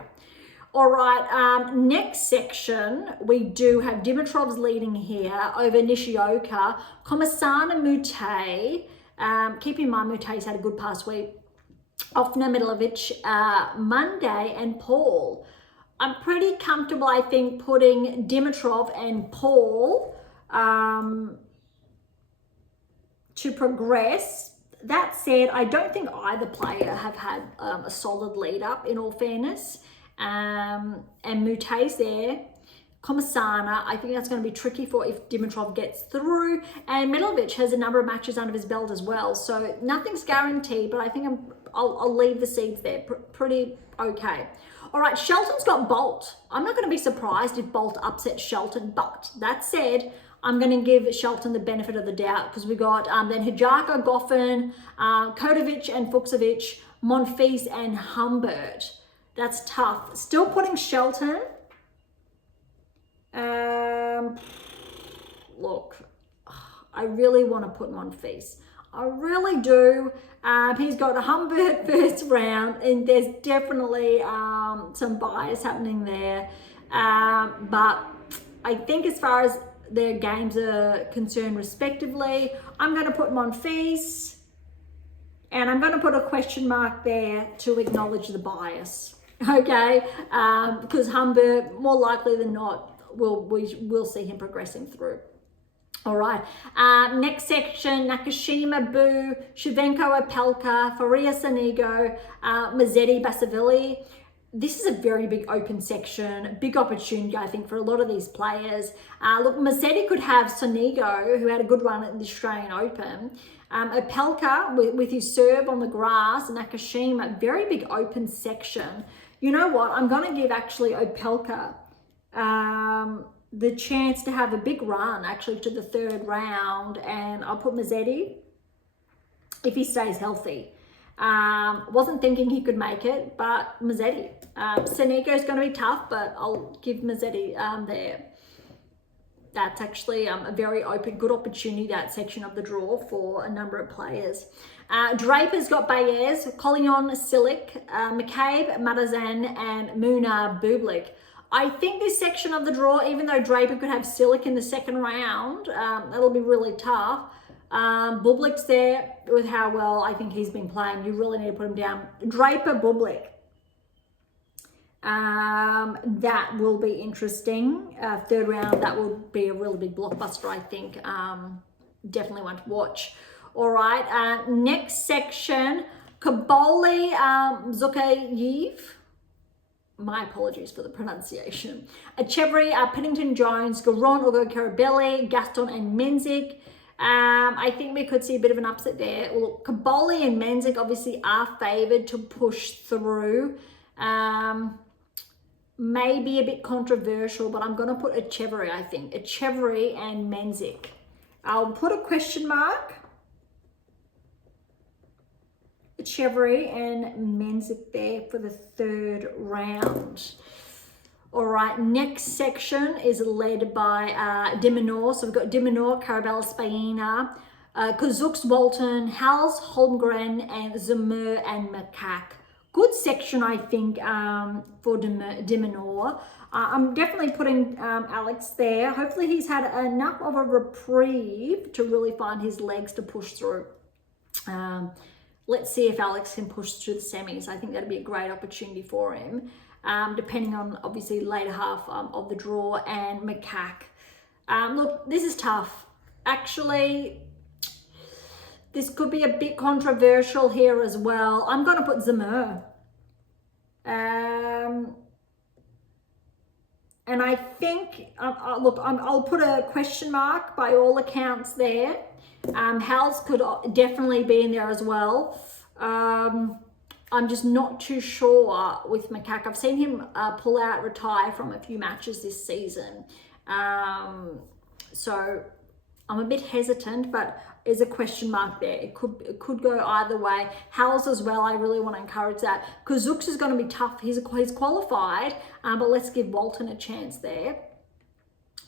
All right, next section, we do have Dimitrov's leading here over Nishioka, Komasana Mute. Keep in mind, Mute's had a good past week. Offner Middlevic, Monday, and Paul. I'm pretty comfortable, I think, putting Dimitrov and Paul to progress. That said, I don't think either player have had a solid lead up, in all fairness. And Mute's there. Komasana, I think that's going to be tricky for if Dimitrov gets through. And Middlevic has a number of matches under his belt as well. So nothing's guaranteed, but I think I'll leave the seeds there. Pretty okay. All right, Shelton's got Bolt. I'm not going to be surprised if Bolt upsets Shelton, but that said, I'm going to give Shelton the benefit of the doubt because we got then Hijaka, Goffin, Kotovic and Fuchsovic, Monfils and Humbert. That's tough. Still putting Shelton. Look, I really want to put Monfils. I really do. He's got a Humbert first round, and there's definitely some bias happening there. But I think as far as their games are concerned respectively, I'm going to put Monfils, and I'm going to put a question mark there to acknowledge the bias. Okay, because Humbert, more likely than not, we'll see him progressing through. All right, next section, Nakashima, Bu, Shevchenko, Opelka, Faria, Sanigo, Mazzetti, Basavilli. This is a very big open section, big opportunity, I think, for a lot of these players. Look, Mazzetti could have Sanigo, who had a good run at the Australian Open. Opelka, with his serve on the grass, Nakashima, very big open section. You know what? I'm going to give actually Opelka the chance to have a big run actually to the third round, and I'll put Mazzetti if he stays healthy. Wasn't thinking he could make it, but Mazzetti. Sanigo is going to be tough, but I'll give Mazzetti there. That's actually a very open, good opportunity, that section of the draw for a number of players. Draper's got Baez, Collignon, Silic, McCabe, Matazan, and Muna Bublik. I think this section of the draw, even though Draper could have Silic in the second round, that'll be really tough. Bublik's there with how well I think he's been playing. You really need to put him down. Draper, Bublik. That will be interesting. Third round, that will be a really big blockbuster, I think. Definitely one to watch. All right, next section, Kaboli Zukayev. My apologies for the pronunciation. Chevry, Pennington Jones, Garon, Ugo Carabelli, Gaston and Menzik. I think we could see a bit of an upset there. Well, Kaboli and Menzik obviously are favoured to push through. Maybe a bit controversial, but I'm going to put Echeverry, I think. Echeverry and Menzik. I'll put a question mark. Echeverry and Menzik there for the third round. All right, next section is led by Diminor. So we've got Diminor, Carabella, Spaina, Kazuks, Walton, Hals, Holmgren, and Zemur and Macaque. Good section, I think, for Diminor. I'm definitely putting Alex there. Hopefully he's had enough of a reprieve to really find his legs to push through. Let's see if Alex can push through the semis. I think that'd be a great opportunity for him, depending on, obviously, later half of the draw. And Macaque. Look, this is tough. Actually, this could be a bit controversial here as well. I'm going to put Zemur. And I think, look, I'll put a question mark by all accounts there. Hals could definitely be in there as well. I'm just not too sure with Macaque. I've seen him pull out, retire from a few matches this season. So I'm a bit hesitant, but there's a question mark there. It could go either way. Hals as well, I really want to encourage that. Kazuks is going to be tough. He's qualified, but let's give Walton a chance there.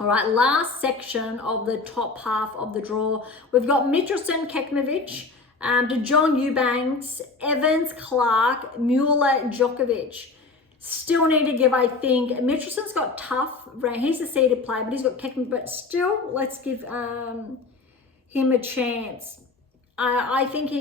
All right, last section of the top half of the draw. We've got Mitchelson, Kekmanovic, De Jong, Eubanks, Evans, Clark, Mueller, Djokovic. Still need to give, I think, Michelson's got tough. He's a seeded player, but he's got kicking. But still, let's give him a chance. I think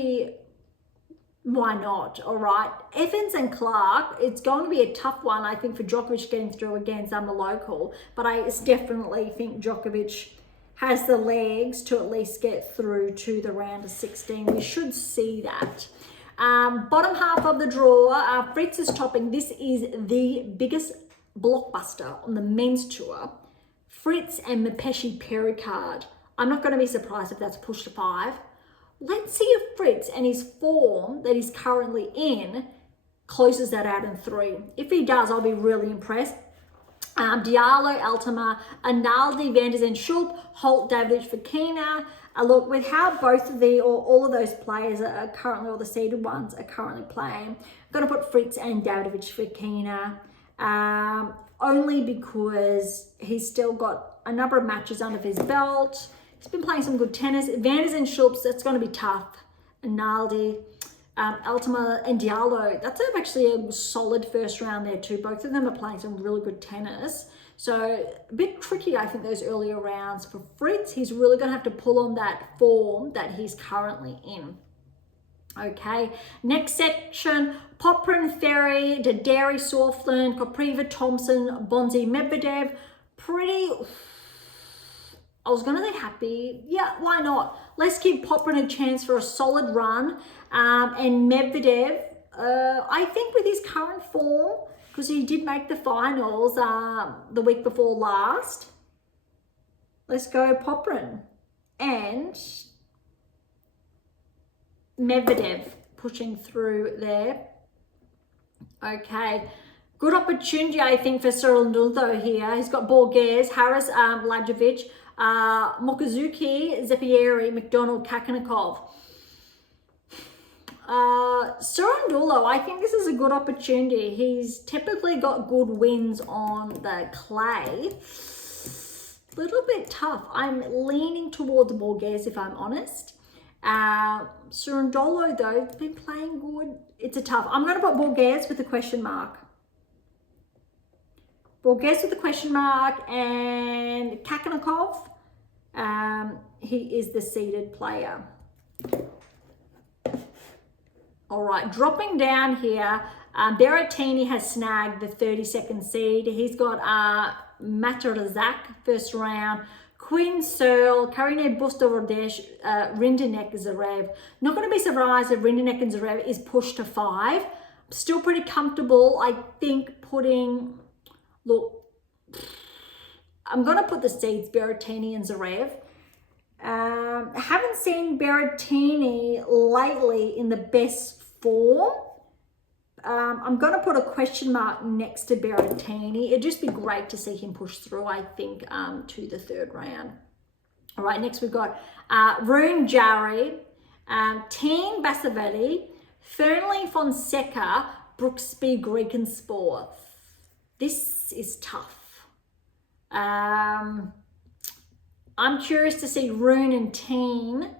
why not? All right. Evans and Clark, it's going to be a tough one, I think, for Djokovic getting through against the local. But I definitely think Djokovic has the legs to at least get through to the round of 16. We should see that. Bottom half of the draw, Fritz is topping. This is the biggest blockbuster on the men's tour. Fritz and Mpeshi Perry card. I'm not going to be surprised if that's pushed to 5. Let's see if Fritz and his form that he's currently in closes that out in 3. If he does, I'll be really impressed. Diallo, Altama, Analdi, Van der Zen, Schulp, Holt, Davidovic, Fekina. Look, with how both of all of those players are currently, or the seeded ones are currently playing, I'm going to put Fritz and Davidovic, Fekina, only because he's still got a number of matches under his belt. He's been playing some good tennis. Van der Zen, Schulp, that's going to be tough. Analdi, Altama and Diallo, that's actually a solid first round there too. Both of them are playing some really good tennis. So a bit tricky, I think, those earlier rounds for Fritz. He's really going to have to pull on that form that he's currently in. Okay, next section, Poprin, Ferry, Daderi, Southland, Kopriva, Thompson, Bonzi, Medvedev. I was going to be happy. Yeah, why not? Let's give Poprin a chance for a solid run. And Medvedev, I think with his current form, because he did make the finals the week before last. Let's go Poprin. And Medvedev pushing through there. Okay. Good opportunity, I think, for Cyril Ndulto here. He's got Borges, Harris, Lajovic, Mokazuki, Zepieri, McDonald, Kakanakov. Surundulo, I think this is a good opportunity. He's typically got good wins on the clay. A little bit tough. I'm leaning towards Borges, if I'm honest. Surundolo, though, has been playing good. It's a tough. I'm going to put Borges with a question mark. Borges with a question mark, and Kakanakov. He is the seeded player. All right, dropping down here, Berrettini has snagged the 32nd seed. He's got Matarazak, first round, Quinn Searle, Karine Buster-Rodesh, Rindenek, Zarev. Not going to be surprised if Rindenek and Zarev is pushed to 5. Still pretty comfortable, I think, putting, look, I'm going to put the seeds, Berrettini and Zarev. Haven't seen Berrettini lately in the best form. I'm going to put a question mark next to Berrettini. It'd just be great to see him push through, I think, to the 3rd round. All right, next we've got Rune Jarry, Teen Basavelli, Fernley Fonseca, Brooksby, Greek and Sport. This is tough. I'm curious to see Rune and Teen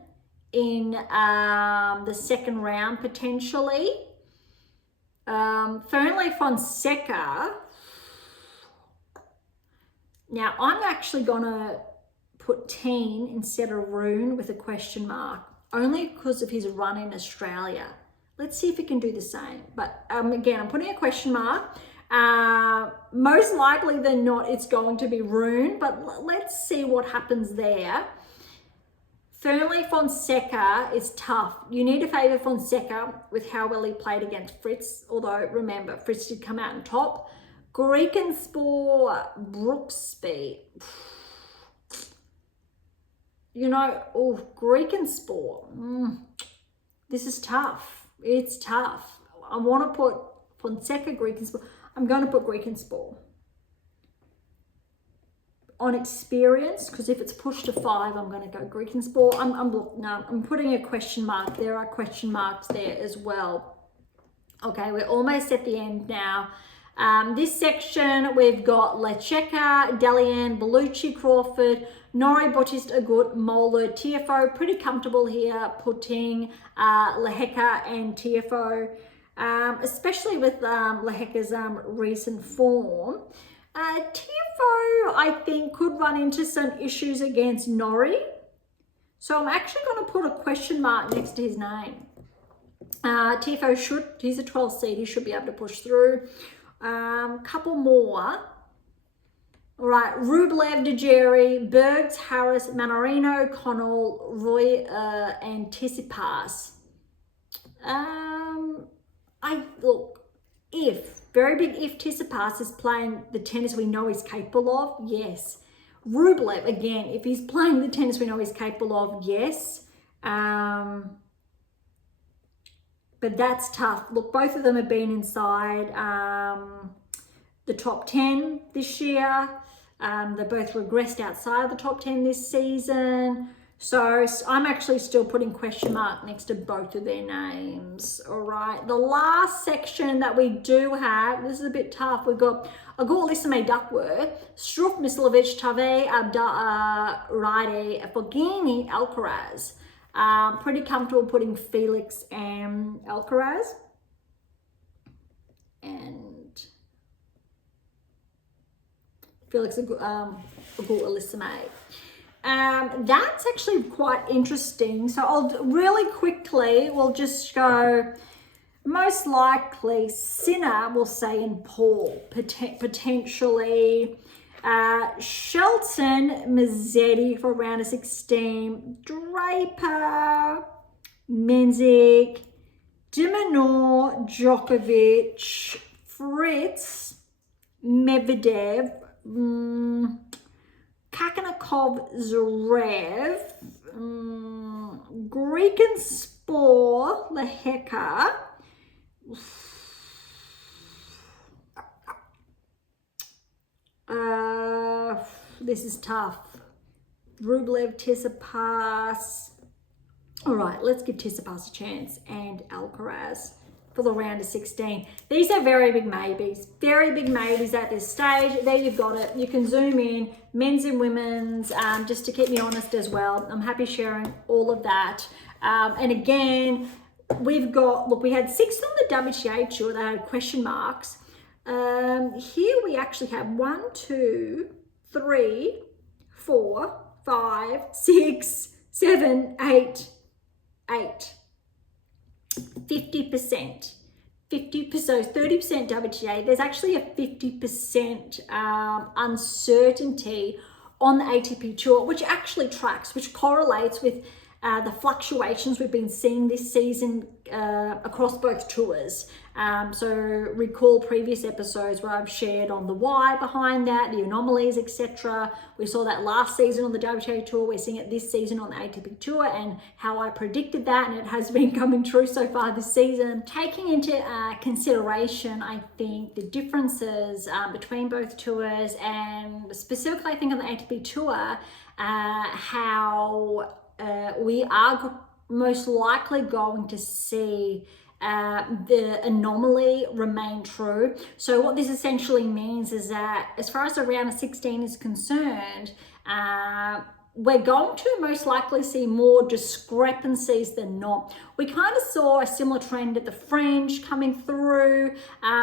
in the 2nd round potentially. Fernley Fonseca. Now I'm actually gonna put Teen instead of Rune with a question mark, only because of his run in Australia. Let's see if he can do the same. But again, I'm putting a question mark. Most likely than not, it's going to be Rune, but let's see what happens there. Fernley Fonseca is tough. You need to favour Fonseca with how well he played against Fritz, although remember, Fritz did come out on top. Greek and Sport, Brooksby. You know, Greek and Sport. This is tough. It's tough. I want to put Fonseca, Greek and Sport. I'm going to put Greek and Sport. On experience, because if it's pushed to 5, I'm going to go Greek and Sport. I'm putting a question mark. There are question marks there as well. Okay, we're almost at the end now. This section, we've got Lecheka, Delian, Bellucci, Crawford, Norrie, Bautista, Agut, Moeller, TFO. Pretty comfortable here putting Leheka and TFO. especially with Lehecka's recent form. Tiafoe, I think, could run into some issues against Norrie. So I'm actually going to put a question mark next to his name. Tiafoe he's a 12 seed, he should be able to push through. Couple more. All right, Rublev, Dejeri, Berge, Harris, Manorino, Connell, Roy, and Tsitsipas. Very big if Tsitsipas is playing the tennis we know he's capable of, yes. Rublev, again, if he's playing the tennis we know he's capable of, yes. But that's tough. Look, both of them have been inside the top 10 this year. They both regressed outside of the top 10 this season. So I'm actually still putting question mark next to both of their names. All right. The last section that we do have, this is a bit tough. We've got Agor-Lissame Duckworth, Struff, Mislovic, Tave, Ride, Fognini, Alcaraz. Pretty comfortable putting Felix and Alcaraz. And Felix Agor-Lissame. That's actually quite interesting. So I'll really quickly, we'll just go, most likely Sinner, we'll say, in Paul, potentially Shelton, Mazzetti for round of 16, Draper, Menzies, Dimonor, Djokovic, Fritz, Medvedev, Kakanakov, Zverev, Greek and Spore, Lehecka, this is tough. Rublev, Tsitsipas. All right, let's give Tsitsipas a chance, and Alcaraz for the round of 16. These are very big maybes. Very big maybes at this stage. There you've got it. You can zoom in, men's and women's, just to keep me honest as well. I'm happy sharing all of that. And again, we've got, look, we had 6 on the WTA tour that had question marks. Here we actually have 1, 2, 3, 4, 5, 6, 7, 8. 50%. 50%, so 30% WTA. There's actually a 50% uncertainty on the ATP tour, which actually tracks, which correlates with the fluctuations we've been seeing this season across both tours. So recall previous episodes where I've shared on the why behind that, the anomalies, etc. We saw that last season on the WTA tour. We're seeing it this season on the ATP tour, and how I predicted that, and it has been coming true so far this season. Taking into consideration, I think, the differences between both tours, and specifically I think on the ATP tour, how we are most likely going to see the anomaly remain true. So what this essentially means is that as far as the round of 16 is concerned, we're going to most likely see more discrepancies than not. We kind of saw a similar trend at the French coming through,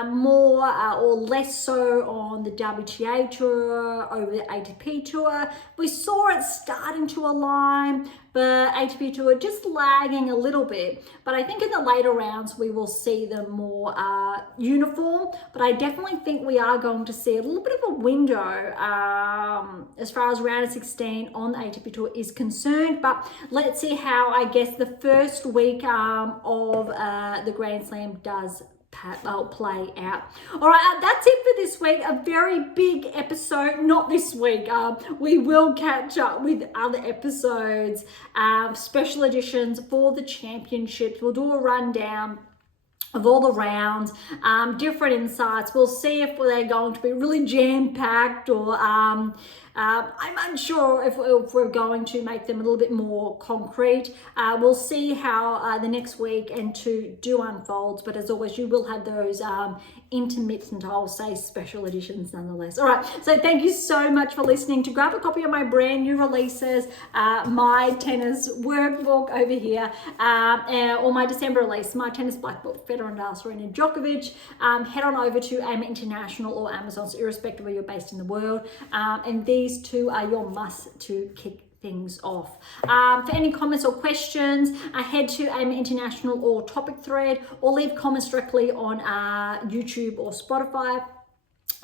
more or less so on the WTA tour over the ATP tour. We saw it starting to align, but ATP tour just lagging a little bit. But I think in the later rounds, we will see them more uniform. But I definitely think we are going to see a little bit of a window as far as round of 16 on the ATP tour is concerned. But let's see how, I guess, the first week of the Grand Slam does play out. All right, that's it for this week. A very big episode. Not this week. We will catch up with other episodes, special editions for the championships. We'll do a rundown of all the rounds, different insights. We'll see if they're going to be really jam-packed or I'm unsure if we're going to make them a little bit more concrete. We'll see how the next week and two do unfold, but as always, you will have those intermittent, I'll say, special editions nonetheless. All right, so thank you so much for listening. To grab a copy of my brand new releases, my tennis workbook over here, or my December release, my tennis black book, Federer, Nadal, Serena, Djokovic, head on over to AM8 International or Amazon, so irrespective of where you're based in the world. And these two are your must to kick things off. For any comments or questions, head to AM8 International or topic thread, or leave comments directly on YouTube or Spotify.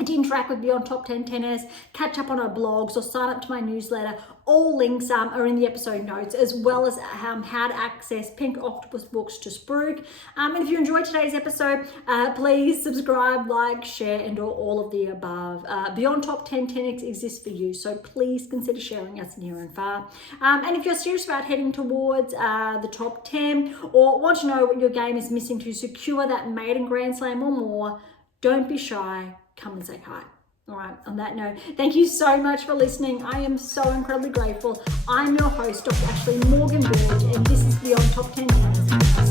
To interact with Beyond Top 10 Tennis, catch up on our blogs, or sign up to my newsletter. All links are in the episode notes, as well as how to access Pink Octopus books to Spruik. And if you enjoyed today's episode, please subscribe, like, share, and all of the above. Beyond Top 10 Tennis exists for you, so please consider sharing us near and far. And if you're serious about heading towards the top 10, or want to know what your game is missing to secure that maiden Grand Slam or more, don't be shy. Come and say hi. All right, on that note, thank you so much for listening. I am so incredibly grateful. I'm your host, Dr. Ashley Morgan Berge, and this is Beyond Top 10 Tennis.